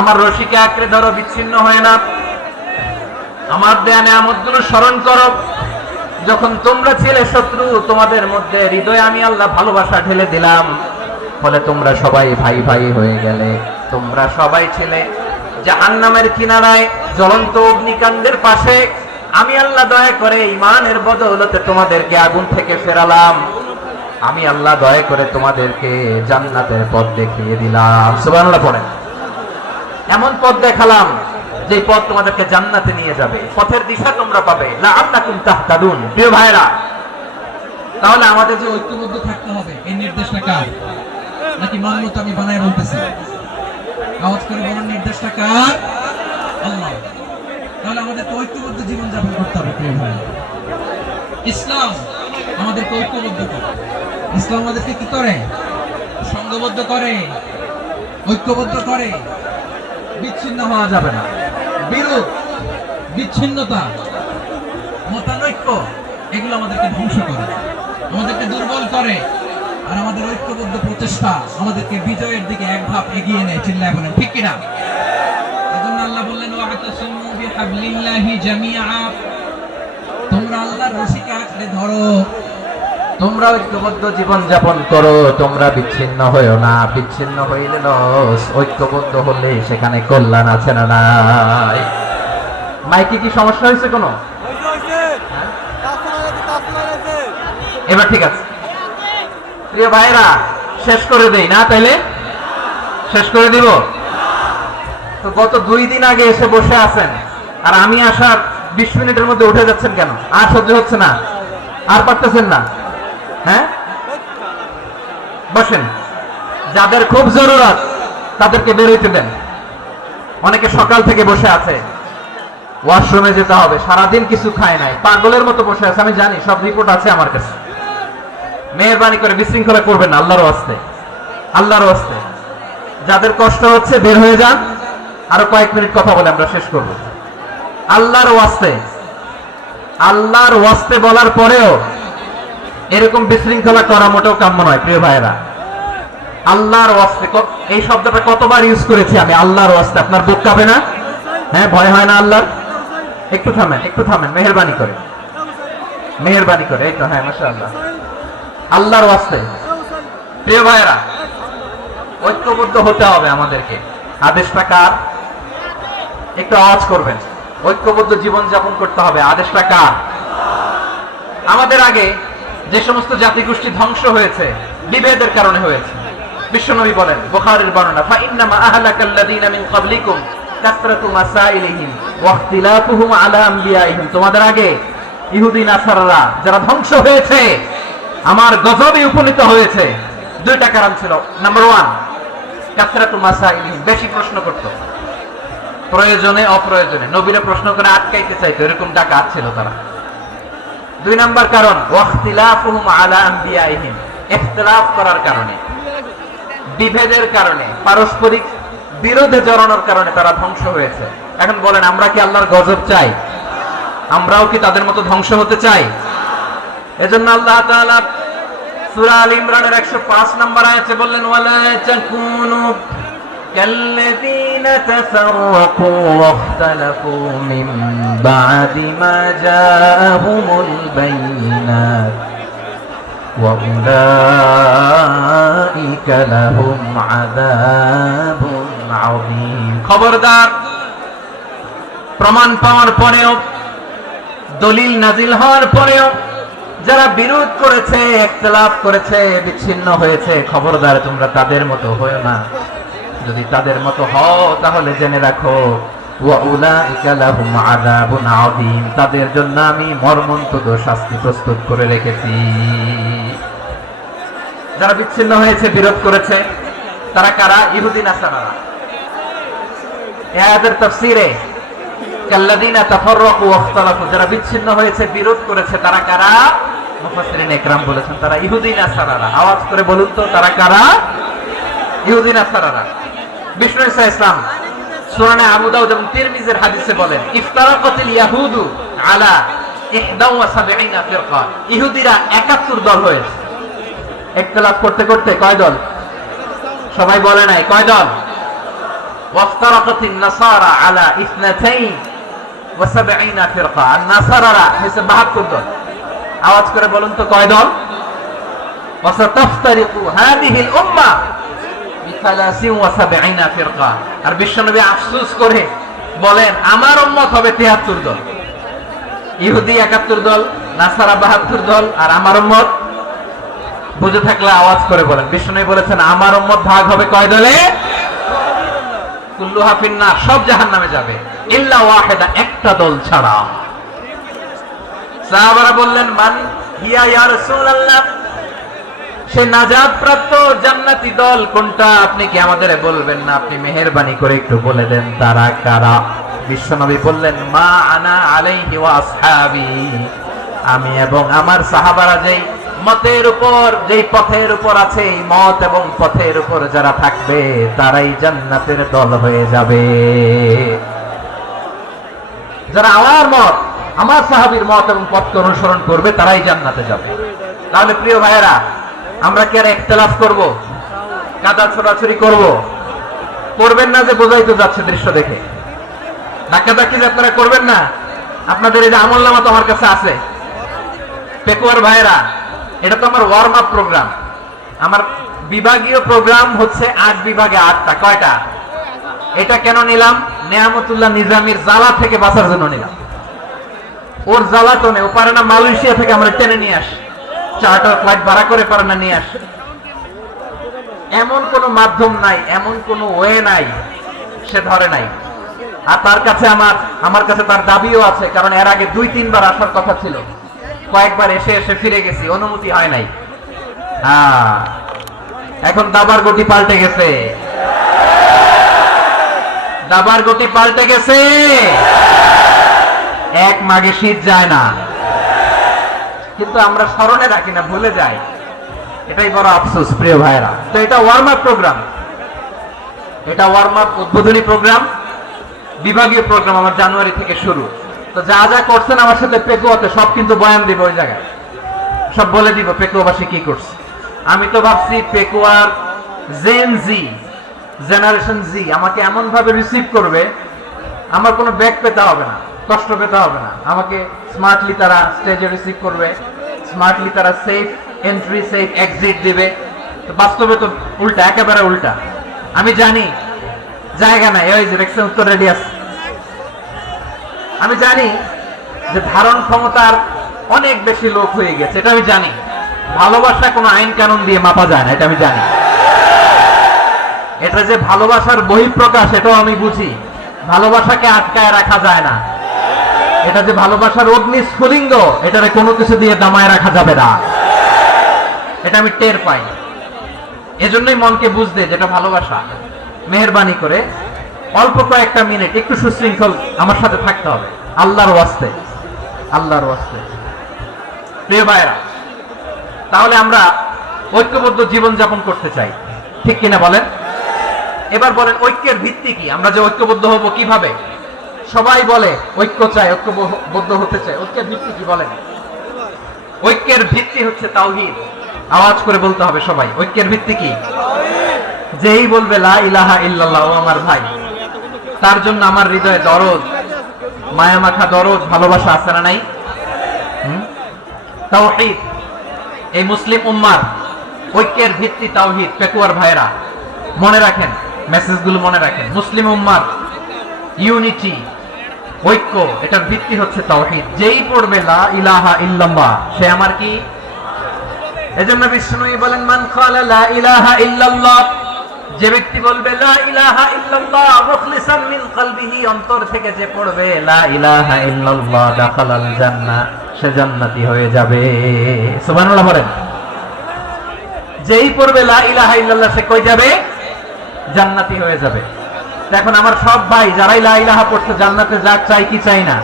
আমার রশিকে আঁকড়ে ধরো, বিচ্ছিন্ন হয় না। আমার দেয়া নিয়ামতগুলো স্মরণ করো। যখন তোমরা ছিলে শত্রু, তোমাদের মধ্যে হৃদয়ে আমি আল্লাহ ভালোবাসা ঢেলে দিলাম, ফলে তোমরা সবাই ভাই ভাই হয়ে গেলে। তোমরা সবাই ছিলে জাহান্নামের কিনারায়, জ্বলন্ত অগ্নিকাণ্ডের পাশে। আমি আল্লাহ দয়া করে ঈমানের বদৌলতে তোমাদেরকে আগুন থেকে ফেরালাম। আমি আল্লাহ দয়া করে তোমাদেরকে জান্নাতের পথ দেখিয়ে দিলাম। সুবহানাল্লাহ পড়েন। এমন পথ দেখালাম যে পথ তোমাদেরকে জান্নাতে নিয়ে যাবে, পথের দিশা তোমরা পাবে। লাআল্লাকুম তাহতাদুন। প্রিয় ভাইরা, তাহলে আমাদের যে ঐক্যবদ্ধ থাকতে হবে, এই নির্দেশটা কার? নাকি মন মতো আমি বানায় বলতেছি? আওয়াজ করে বলার নির্দেশটা কার? আল্লাহ। তাহলে আমাদেরকে ঐক্যবদ্ধ জীবন যাপন করতে হবে। প্রিয় ভাই, ইসলাম আমাদেরকে ঐক্যবদ্ধ করে। ইসলাম আমাদেরকে কি করে? সংঘবদ্ধ করে, ঐক্যবদ্ধ করে। বিচ্ছিন্ন হওয়া যাবে না। বিরোধ, বিচ্ছিন্নতা, মতানৈক্য, এগুলো আমাদেরকে ধ্বংস করে, আমাদেরকে দুর্বল করে। আর আমাদের ঐক্যবদ্ধ প্রচেষ্টা আমাদেরকে বিজয়ের দিকে এক ধাপ এগিয়ে নেয়। চিল্লায় বলেন ঠিক কিনা? এজন্য আল্লাহ বললেন, ওয়াতাসিমু বিহাবলিল্লাহি জামিআ, তোমরা আল্লাহর রশিকে আঁকড়ে ধরো, তোমরা ঐক্যবদ্ধ জীবন যাপন করো, তোমরা বিচ্ছিন্ন হইও না। বিচ্ছিন্ন হইলে লস, ঐক্যবদ্ধ হলে সেখানে কল্যাণ আছে না নাই? মাইকে কি সমস্যা হয়েছে কোনো? এবার ঠিক আছে। প্রিয় ভাইরা, শেষ করে দেই না? তাইলে শেষ করে দিব তো। গত 2 দিন আগে এসে বসে আছেন, আর আমি আসার 20 মিনিটের মধ্যে উঠে যাচ্ছেন কেন? আর সহ্য হচ্ছে না? আর পারতেছেন না? হ্যাঁ, বসেন। যাদের খুব জরুরত তাদেরকে বের হইতে দেন। অনেকে সকাল থেকে বসে আছে, ওয়াশরুমে যেতে হবে, সারাদিন কিছু খায় নাই, পাগলের মতো বসে আছে। আমি জানি, সব রিপোর্ট আছে আমার কাছে। মেহেরবানি করে বিশৃঙ্খলা করবেন না, আল্লাহর ওয়াস্তে, আল্লাহর ওয়াস্তে। যাদের কষ্ট হচ্ছে বের হয়ে যান। আরো কয়েক মিনিট কথা বলে আমরা শেষ করব। আল্লাহর ওয়াস্তে, আল্লাহর ওয়াস্তে বলার পরেও এরকম বিশৃঙ্খলা করা মোটেও কাম্য নয়। প্রিয় ভাইরা, আল্লাহর ওয়াস্তে, এই শব্দটা কতবার ইউজ করেছি আমি, আল্লাহর ওয়াস্তে। আপনার বুক কাঁপে না? হ্যাঁ, ভয় হয় না আল্লাহর? একটু থামেন, একটু থামেন, মেহেরবানি করে, মেহেরবানি করে। এই তো, হ্যাঁ, মাশাআল্লাহ। আল্লাহর ওয়াস্তে। প্রিয় ভাইরা, ঐক্যবদ্ধ হতে হবে আমাদেরকে। আদেশটা কার? একটু আওয়াজ করবেন। ঐক্যবদ্ধ জীবন যাপন করতে হবে। আদেশটা কার? আমাদের আগে যে সমস্ত জাতিগোষ্ঠী ধ্বংস হয়েছে, বিভেদের কারণে হয়েছে। বিশ্বনবী বলেন, বুখারীর বর্ণনা, ফাইন্নামা আহলাকাল্লাযীনা মিন ক্বাবলিকুম কাসরাতু মাসাইলিহিম ওয়া ইখতিলাফুহুম আলা আমবিয়াইহিম। তোমাদের আগে ইহুদি নাসারারা যারা ধ্বংস হয়েছে, আমার গজবে উপনীত হয়েছে, 2টা কারণ ছিল। নাম্বার 1, কাসরাতু মাসাইলিহিম, বেশি প্রশ্ন করত, প্রয়োজনে অপ্রয়োজনে নবীরা প্রশ্ন করে আটকাইতে চাইতো, এরকম ডাকাত ছিল তারা। 2 নাম্বার কারণ, ওয়াখতিলাফুহুম আলা আমবিয়াইহিম, ইখতিলাফ করার কারণে, বিভেদের কারণে, পারস্পরিক বিরোধে জড়ানোর কারণে তারা ধ্বংস হয়েছে। এখন বলেন, আমরা কি আল্লাহর গজব চাই? আমরাও কি তাদের মতো ধ্বংস হতে চাই? এজন্য আল্লাহ তাআলা সূরা আল ইমরানের 105 নম্বর আয়াতে বললেন, ওয়ালা তাকুনু كالذين تفرقوا واختلفوا من بعد ما جاءهم البينات وأولئك لهم عذاب عظيم খবরদার প্রমাণ পাওয়ার পরেও দলিল নাজিল হওয়ার পরেও যারা বিরোধ করেছে, ইখতিলাফ করেছে, বিচ্ছিন্ন হয়েছে, খবরদার তোমরা তাদের মতো হয়ো না। যদি তাদের মতো হও তাহলে জেনে রাখো ওয়াউলাইকা লাহুম আযাবুন আযীম, তাদের জন্য আমি মর্মন্তুদ শাস্তি প্রস্তুত করে রেখেছি। যারা বিচ্ছিন্ন হয়েছে, বিরোধ করেছে, তারা কারা? ইহুদি নাসারারা। এই আয়াতের তাফসীরে কাল্লাযীনা তাফাররাকু ওয়াখতালাফু, যারা বিচ্ছিন্ন হয়েছে, বিরোধ করেছে, তারা কারা? মুফাসসিরিন ইকরাম বলেছেন তারা ইহুদি নাসারারা। আওয়াজ করে বলুন তো তারা কারা? ইহুদি নাসারারা। বিষ্ণু ঈসা ইসলাম সুনানে আবু দাউদ এবং তিরমিজির হাদিসে বলেন ইফতারাকাতিল ইয়াহুদু আলা 71 ফিরকা, ইহুদিরা 71 দল হয়েছে। ইখতিলাফ করতে করতে কয় দল? সবাই বলে নাই কয় দল? ওয়াফতারাকাতিন নাসারা আলা 72 ফিরকা, আর নাসারারা হয়েছে 72 দল। আওয়াজ করে বলুন তো কয় দল? ওয়াসাতাফতারিকু হাদিহিল উম্মাহ বি73 ফিরকা, আর বিশ্বনবী আফসোস করে বলেন আমার উম্মত হবে 73 দল। ইহুদি 71 দল, নাসারা 72 দল, আর আমার উম্মত বুঝে থাকলে আওয়াজ করে বলেন। বিশ্বনবী বলেছেন আমার উম্মত ভাগ হবে কয় দলে? কুল্লুহা ফিন্নার, সব জাহান্নামে যাবে, ইল্লা ওয়াহিদা, একটা দল ছাড়া। সাহাবারা বললেন মান হিয়া ইয়া রাসূলুল্লাহ, সে নাজাত প্রাপ্ত জান্নাতি দল কোনটা? আপনি কি আমাদের বলবেন না? আপনি মেহেরবানি করে একটু বলে দেন তারা কারা? বিশ্বনবী বললেন মা আনা আলাইহি ওয়া আসহাবি, আমি এবং আমার সাহাবারা যেই মতের উপর, যেই পথের উপর আছে, এই মত এবং পথের উপর যারা থাকবে তারাই জান্নাতের দল হয়ে যাবে। যারা আমার মত, আমার সাহাবীর মত এবং পথকে অনুসরণ করবে তারাই জান্নাতে যাবে। তাহলে প্রিয় ভাইয়েরা, আমরা কি আর ইখতিলাফ করব? কাদা ছোড়াছুরি করব? করবেন না যে বোঝাই তো যাচ্ছে দৃশ্য দেখে। ধাক্কাধাক্কি যে আপনারা করবেন না। আপনাদের এই যে আমলনামা তো আমার কাছে আছে। পেকুয়ার ভাইয়েরা, এটা তো আমার ওয়ার্ম আপ প্রোগ্রাম। আমার বিভাগীয় প্রোগ্রাম হচ্ছে 8 বিভাগে 8টা। কয়টা? এটা কেন নিলাম? নেয়ামতুল্লাহ নিজামীর জ্বালা থেকে বাঁচার জন্য নিলাম। ওর জ্বালাতনে ও পারে না মালয়েশিয়া থেকে আমরা টেনে নিয়ে আসি, চার্টার ফ্লাইট ভাড়া করে পারে না নিয়ে আসি। এমন কোন মাধ্যম নাই, এমন কোন ওয়ে নাই সে ধরে নাই। আর তার কাছে আমার কাছে তার দাবিও আছে, কারণ এর আগে 2-3 বার আসার কথা ছিল, কয়েকবার এসে এসে ফিরে গেছি, অনুমতি হয় নাই। এখন দাবার গতি পাল্টে গেছে, দাবার গতি পাল্টে গেছে। এক মাঘে শীত যায় না, কিন্তু আমরা স্মরণে রাখি না, ভুলে যাই। এটাই বড় আফসোস প্রিয় ভাইরা। তো এটা ওয়ার্ম আপ প্রোগ্রাম, এটা ওয়ার্ম আপ উদ্বোধনী প্রোগ্রাম, বিভাগীয় প্রোগ্রাম আমার জানুয়ারি থেকে শুরু। তো যা যা করছেন আমার সাথে পেকুয়াতে সব কিন্তু বয়ান দিব, ওই জায়গায় সব বলে দিব পেকুয়াবাসী কি করছে। আমি তো ভাবছি পেকুয়ার জেন জি, জেনারেশন জি আমাকে এমন ভাবে রিসিভ করবে, আমার কোনো ব্যাক পেতে হবে না, কষ্ট পেতে হবে না। আমাকে স্মার্টলি তারা স্টেজে রিসিভ করবে, স্মার্টলি তারা সেফ এন্ট্রি, সেফ এক্সিট দিবে। তো বাস্তবে তো উল্টা, একেবারে উল্টা। আমি জানি জায়গা নাই, ওই যে দেখছেন উত্তর রেডি আছে। আমি জানি যে ধারণ ক্ষমতার অনেক বেশি লোক হয়ে গেছে, এটা আমি জানি। ভালোবাসা কোনো আইন কানুন দিয়ে মাপা যায় না, এটা আমি জানি। এটা যে ভালোবাসার বহিঃপ্রকাশ, এটাও আমি বুঝি। ভালোবাসাকে আটকায় রাখা যায় না। এটা যে ভালোবাসার অগ্নি স্ফুলিঙ্গ, এটারে কোনো কিছু দিয়ে দামায় রাখা যাবে না, এটা আমি টের পাই। এজন্যই মনকে বুঝতে যেটা ভালোবাসা। মেহেরবানি করে অল্প কয়েকটা মিনিট একটু সুশৃঙ্খল আমার সাথে থাকতে হবে, আল্লাহর ওয়াস্তে, আল্লাহর ওয়াস্তে। প্রিয় ভাইরা, তাহলে আমরা ঐক্যবদ্ধ জীবন যাপন করতে চাই, ঠিক কিনা বলেন? এবার বলেন ঐক্যের ভিত্তি কি? আমরা যে ঐক্যবদ্ধ হব কিভাবে? সবাই বলে ঐক্য চাই, ঐক্যবদ্ধ হতে চাই। ঐক্যের ভিত্তি কি বলেন? ঐক্যের ভিত্তি হচ্ছে তাওহীদ। আওয়াজ করে বলতে হবে সবাই, ঐক্যের ভিত্তি কি? যেই বলবে লা ইলাহা ইল্লাল্লাহ ও আমার ভাই, তার জন্য আমার হৃদয়ে দরদ, মায়া মাখা দরদ, ভালোবাসা আছে না নাই? তাওহীদ, এই মুসলিম উম্মার ঐক্যের ভিত্তি তাওহীদ। পেকুয়ার ভাইরা মনে রাখেন, মেসেজগুলো মনে রাখেন। মুসলিম উম্মার ইউনিটি, ঐক্য, এটার ভিত্তি হচ্ছে তাওহীদ। যেই পড়বে লা ইলাহা ইল্লাল্লাহ সে আমার কি? এজন্য বিষ্ণুই বলেন মান ক্বালা লা ইলাহা ইল্লাল্লাহ, যে ব্যক্তি বলবে লা ইলাহা ইল্লাল্লাহ মুখলিসান মিন কলবিহি, অন্তর থেকে যে পড়বে লা ইলাহা ইল্লাল্লাহ দাখালাল জান্নাহ, সে জান্নাতি হয়ে যাবে। সুবহানাল্লাহ বলেন। যেই পড়বে লা ইলাহা ইল্লাল্লাহ সে কই যাবে? জান্নাতি হয়ে যাবে। এখন আমার সব ভাই যারাই লা ইলাহা পড়ছে জান্নাতে যাক, চাই কি চাই না?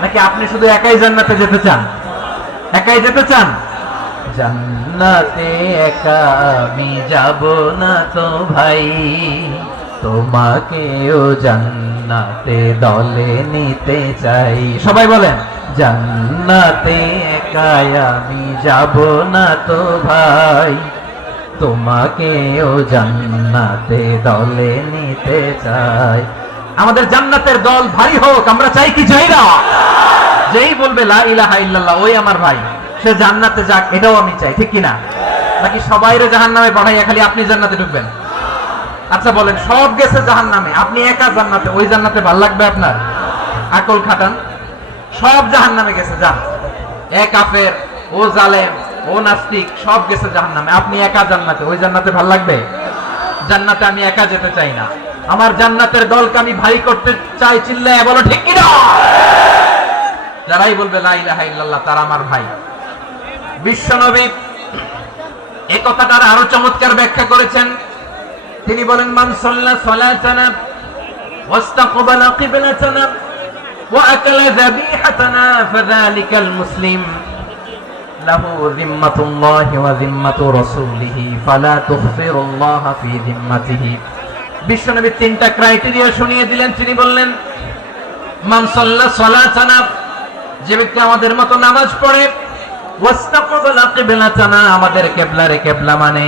নাকি আপনি শুধু একাই জান্নাতে যেতে চান? একাই যেতে চান? জান্নাতে একা আমি যাব না তো ভাই, তোমাকেও জান্নাতে দলে নিতে চাই। সবাই বলেন জান্নাতে একা আমি যাব না তো ভাই, তোমাকেও জান্নাতে দলে নিতে চাই। আমাদের জান্নাতের দল ভারী হোক, আমরা চাই কি চাই না? যেই বলবে লা ইলাহা ইল্লাল্লাহ ওই আমার ভাই, সে জান্নাতে যাক, এটাও আমি চাই, ঠিক কিনা? নাকি সবাইরে জাহান্নামে পাঠাইয়া খালি আপনি জান্নাতে ঢুকবেন? আচ্ছা বলেন, সব গেছে জাহান্নামে, আপনি একা জান্নাতে, ওই জান্নাতে ভাল লাগবে আপনার? আকল খাটান। সব জাহান্নামে গেছে, যান। এ কাফের, ও জালেম, ও নাস্তিক, সব গেছে জাহান্নামে, আপনি একা জান্নাতে, ওই জান্নাতে ভাল লাগবে? জান্নাতে আমি একা যেতে চাই না, আমার জান্নাতের দলকে আমি ভারী করতে চাই। চিল্লায় বলো ঠিক কিনা? যারাই বলবে লা ইলাহা ইল্লাল্লাহ তারা আমার ভাই। বিশ্বনবী এই কথাটার আরো চমৎকার ব্যাখ্যা করেছেন। তিনি বলেন মান সাল্লা সালাতানা ওয়াস্তাকবালা কিবলাতানা ওয়া আকালা যাবিহাতানা ফাযালিকাল মুসলিম লাহু যিম্মাতুল্লাহি ওয়া যিম্মাতু রাসূলিহি ফালা তুগফিরুল্লাহ ফি যিম্মাতিহি। বিশ্বনবী তিনটা ক্রাইটেরিয়া শুনিয়ে দিলেন। তিনি বললেন মান সাল্লা সালাতানা, যে ব্যক্তি আমাদের মতো নামাজ পড়ে, ওয়াস্তাকবালা কিবলাতানা, আমাদের কিবলারে কিবলা মানে,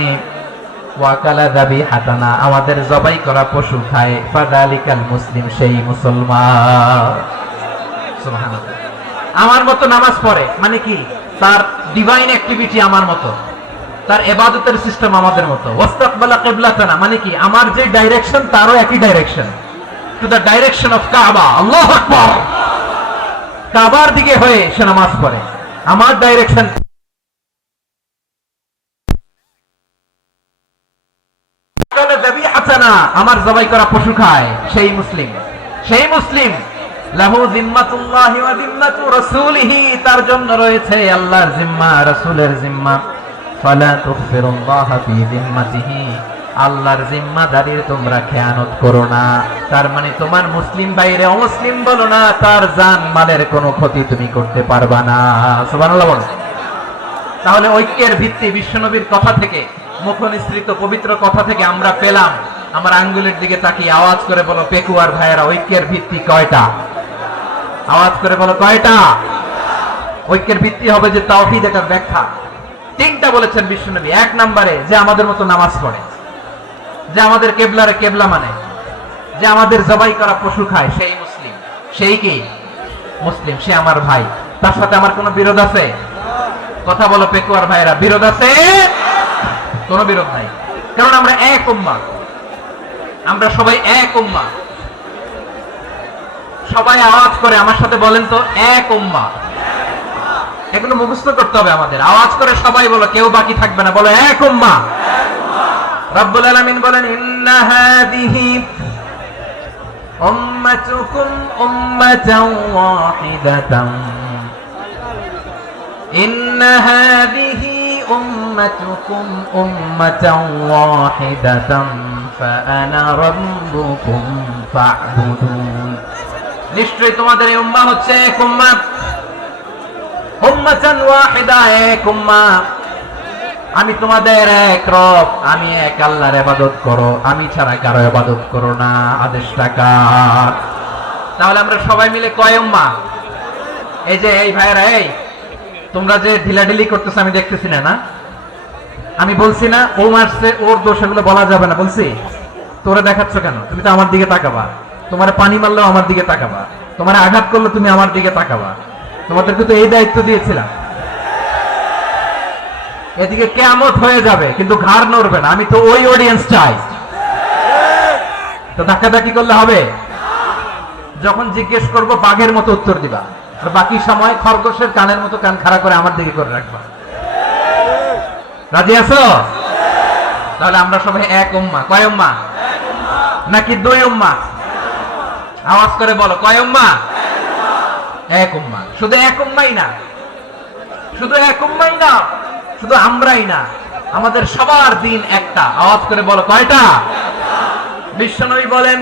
ওয়া আকালা যাবিহাতানা, আমাদের জবাই করা পশু খায়, ফাযালিকাল মুসলিম, সেই মুসলমান। সুবহানাল্লাহ। আমার মতো নামাজ পড়ে মানে কি? তার ডিভাইন অ্যাক্টিভিটি আমার মতো, তার ইবাদতের সিস্টেম আমাদের মতো। ওয়াস্তাকবালা কিবলাতানা মানে কি? আমার যে ডাইরেকশন তারও একই direction, to the direction of কাবা। আল্লাহু আকবার। কাবার দিকে হয়ে সে নামাজ পড়ে, আমার ডাইরেকশন। আমার জবাই করা পশু খায়, সেই মুসলিম। সেই মুসলিম লাহু যিম্মাতুল্লাহি ওয়া যিম্মাতু রাসূলিহি, তার জন্য রয়েছে আল্লাহর জিম্মা, রাসূলের জিম্মা। ফালা তুগফিরুল্লাহ ফি যিম্মাতিহি, আল্লাহর জিম্মাদারির তোমরা খেয়ানত করো না। তার মানে তোমার মুসলিম বাইরে অমুসলিম বলো না, তার জান মালের কোনো ক্ষতি তুমি করতে পারবা না। সুবহানাল্লাহ বলো। তাহলে ঐক্যের ভিত্তি বিশ্বনবীর কথা থেকে, মুখনিসৃত পবিত্র কথা থেকে আমরা পেলাম। আমার আঙ্গুলের দিকে তাকিয়ে আওয়াজ করে বলো পেকুয়ার ভাইয়েরা, ঐক্যের ভিত্তি কয়টা? আওয়াজ করে বলো কয়টা? ঐক্যের ভিত্তি হবে যে তাওহীদ, এটার ব্যাখ্যা তিনটা বলেছেন বিশ্বনবী। এক নম্বরে যে আমাদের মতো নামাজ পড়ে, যে আমাদের কেবলারে কেবলা মানে, যে আমাদের জবাই করা পশু খায়, সেই মুসলিম। সেই কি? মুসলিম, সে আমার ভাই। তার সাথে আমার কোনো বিরোধ আছে? কথা বলো পেকুয়ার ভাইয়েরা, বিরোধ আছে? কোনো বিরোধ নাই, কারণ আমরা এক উম্মাহ, আমরা সবাই এক উম্মাহ। সবাই আওয়াজ করে আমার সাথে বলেন তো, এক উম্মাহ। এগুলো মুখস্থ করতে হবে আমাদের। আওয়াজ করে সবাই বলো, কেউ বাকি থাকবে না, বলো এক উম্মাহ। রব্বুল আলামিন বলেন ইন্না হাযিহি উম্মাতুকুম উম্মাতান ওয়াহিদাতান, ইন্না হাযিহি উম্মাতুকুম উম্মাতান ওয়াহিদাতান ফাআনা রাব্বুকুম ফা'বুদুন। নিশ্চয়ই তোমাদের এই উম্মাহ হচ্ছে এক উম্মাহ, উম্মাতান ওয়াহিদা, এক উম্মাহ। আমি তোমাদের এক রব, আমি এক আল্লাহর ইবাদত করো, আমি ছাড়া কারো ইবাদত করো না। আদেশটা কার? তাহলে আমরা সবাই মিলে কয় উম্মাহ? এই যে এই ভাইরা, এই তোমরা যে ঢিলাঢিলি করতেছ আমি দেখতেছি না, না? আমি বলছি না ও মারছে, ওর দোষ, এগুলো বলা যাবে না। বলছি তোরে দেখাচ্ছ কেন? তুমি তো আমার দিকে তাকাবা। তোমার পানি মারলেও আমার দিকে তাকাবা, তোমার আঘাত করলে তুমি আমার দিকে তাকাবা। তোমাদেরকে তো এই দায়িত্ব দিয়েছিলাম। এদিকে কেয়ামত হয়ে যাবে কিন্তু ঘাড় নড়বে না। আমি তো ওই অডিয়েন্স চাই। তো ধাক্কাধাক্কি করলে হবে? যখন জিজ্ঞেস করব বাঘের মতো উত্তর দিবা, আর বাকি সময় খরগোশের কানের মতো কান খাড়া করে আমার দিকে করে রাখবা। রাজি আছো? তাহলে আমরা সবাই এক উম্মাহ। কয় উম্মাহ? নাকি দুই উম্মাহ? আওয়াজ করে বলো, কয় উম্মাহ? এক উম্মাহ। শুধু এক উম্মাই না, শুধু এক উম্মাই না, শুধু আমরাই না, আমাদের সবার দিন একটা। আওয়াজ করে বলো, কয়টা? বিশ্বনবী বলেন,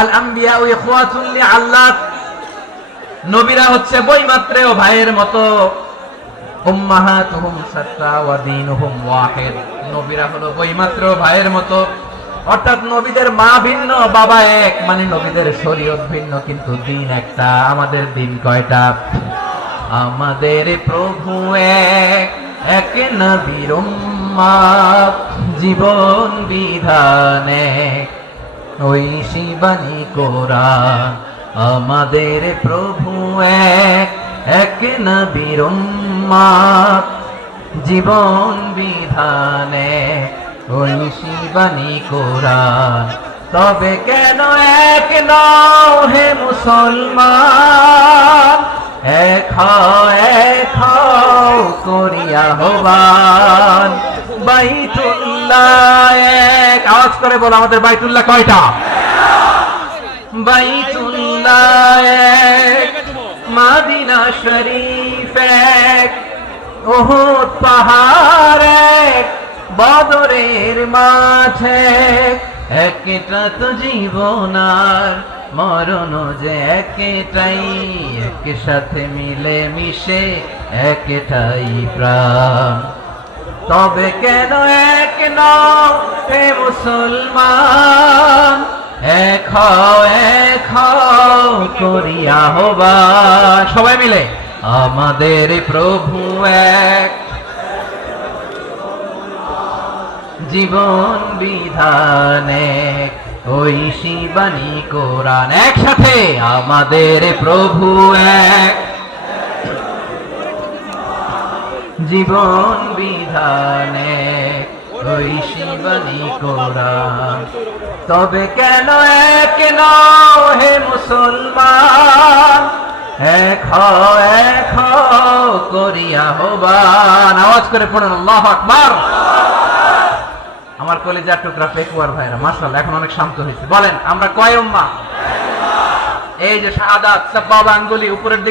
আল আম্বিয়া ইখওয়াতুন লিআল্লাত, নবীরা হচ্ছে বৈমাত্রেয় ভাইয়ের মতো। উম্মাহাতুহুম শাত্তা ওয়া দীনুহুম ওয়াহিদ, নবীরা হলো বৈমাত্রেয় ভাইয়ের মতো। অর্থাৎ নবীদের মা ভিন্ন, বাবা এক, মানে নবীদের শরীয়ত ভিন্ন কিন্তু দিন একটা। আমাদের দিন কয়টা? আমাদের প্রভু এক, এক নবীর উম্মাহ, জীবন বিধান এক, ওই শিবানী কোরআন। আমাদের প্রভু এক, এক নবীর উম্মাহ, জীবন বিধান এক, ওই শিবানী কোরআন। তবে কেন এক নও হে মুসলমান? এক হও করিয়া হবান। বাইতুল্লাহ এক, আওয়াজ করে বলো, আমাদের বাইতুল্লাহ কয়টা? বাইতুল্লাহ এক, মদিনা শরীফ এক, উহুদ পাহাড় এক, বদরের মাঠ এক। একটা তো জীবন আর মরণ যে একটাই, একসাথে মিলে মিশে একটাই প্রাণ। তবে কেন এক নও হে মুসলমান? এক হও করিয়া হবান। সবাই মিলে, আমাদের প্রভু এক, জীবন বিধান এক, ওই শিবানী কোরআন। একসাথে, আমাদের প্রভু এক, জীবন বিধান এক, ওই শিবানী কোরআন। তবে কেন এক নও হে মুসলমান? এক হও করিয়া হবান। আওয়াজ করে পড়ুন, আল্লাহু আকবার। আমার কলিজার টুকরা পেকুয়ার ভাইরা, মাশাআল্লাহ, এখন অনেক শান্ত হয়েছে। বলেন, আমরা কয় উম্মাহ? এই যে শাহাদাত, সাব্বাবা আঙ্গুলি উপরের দিকে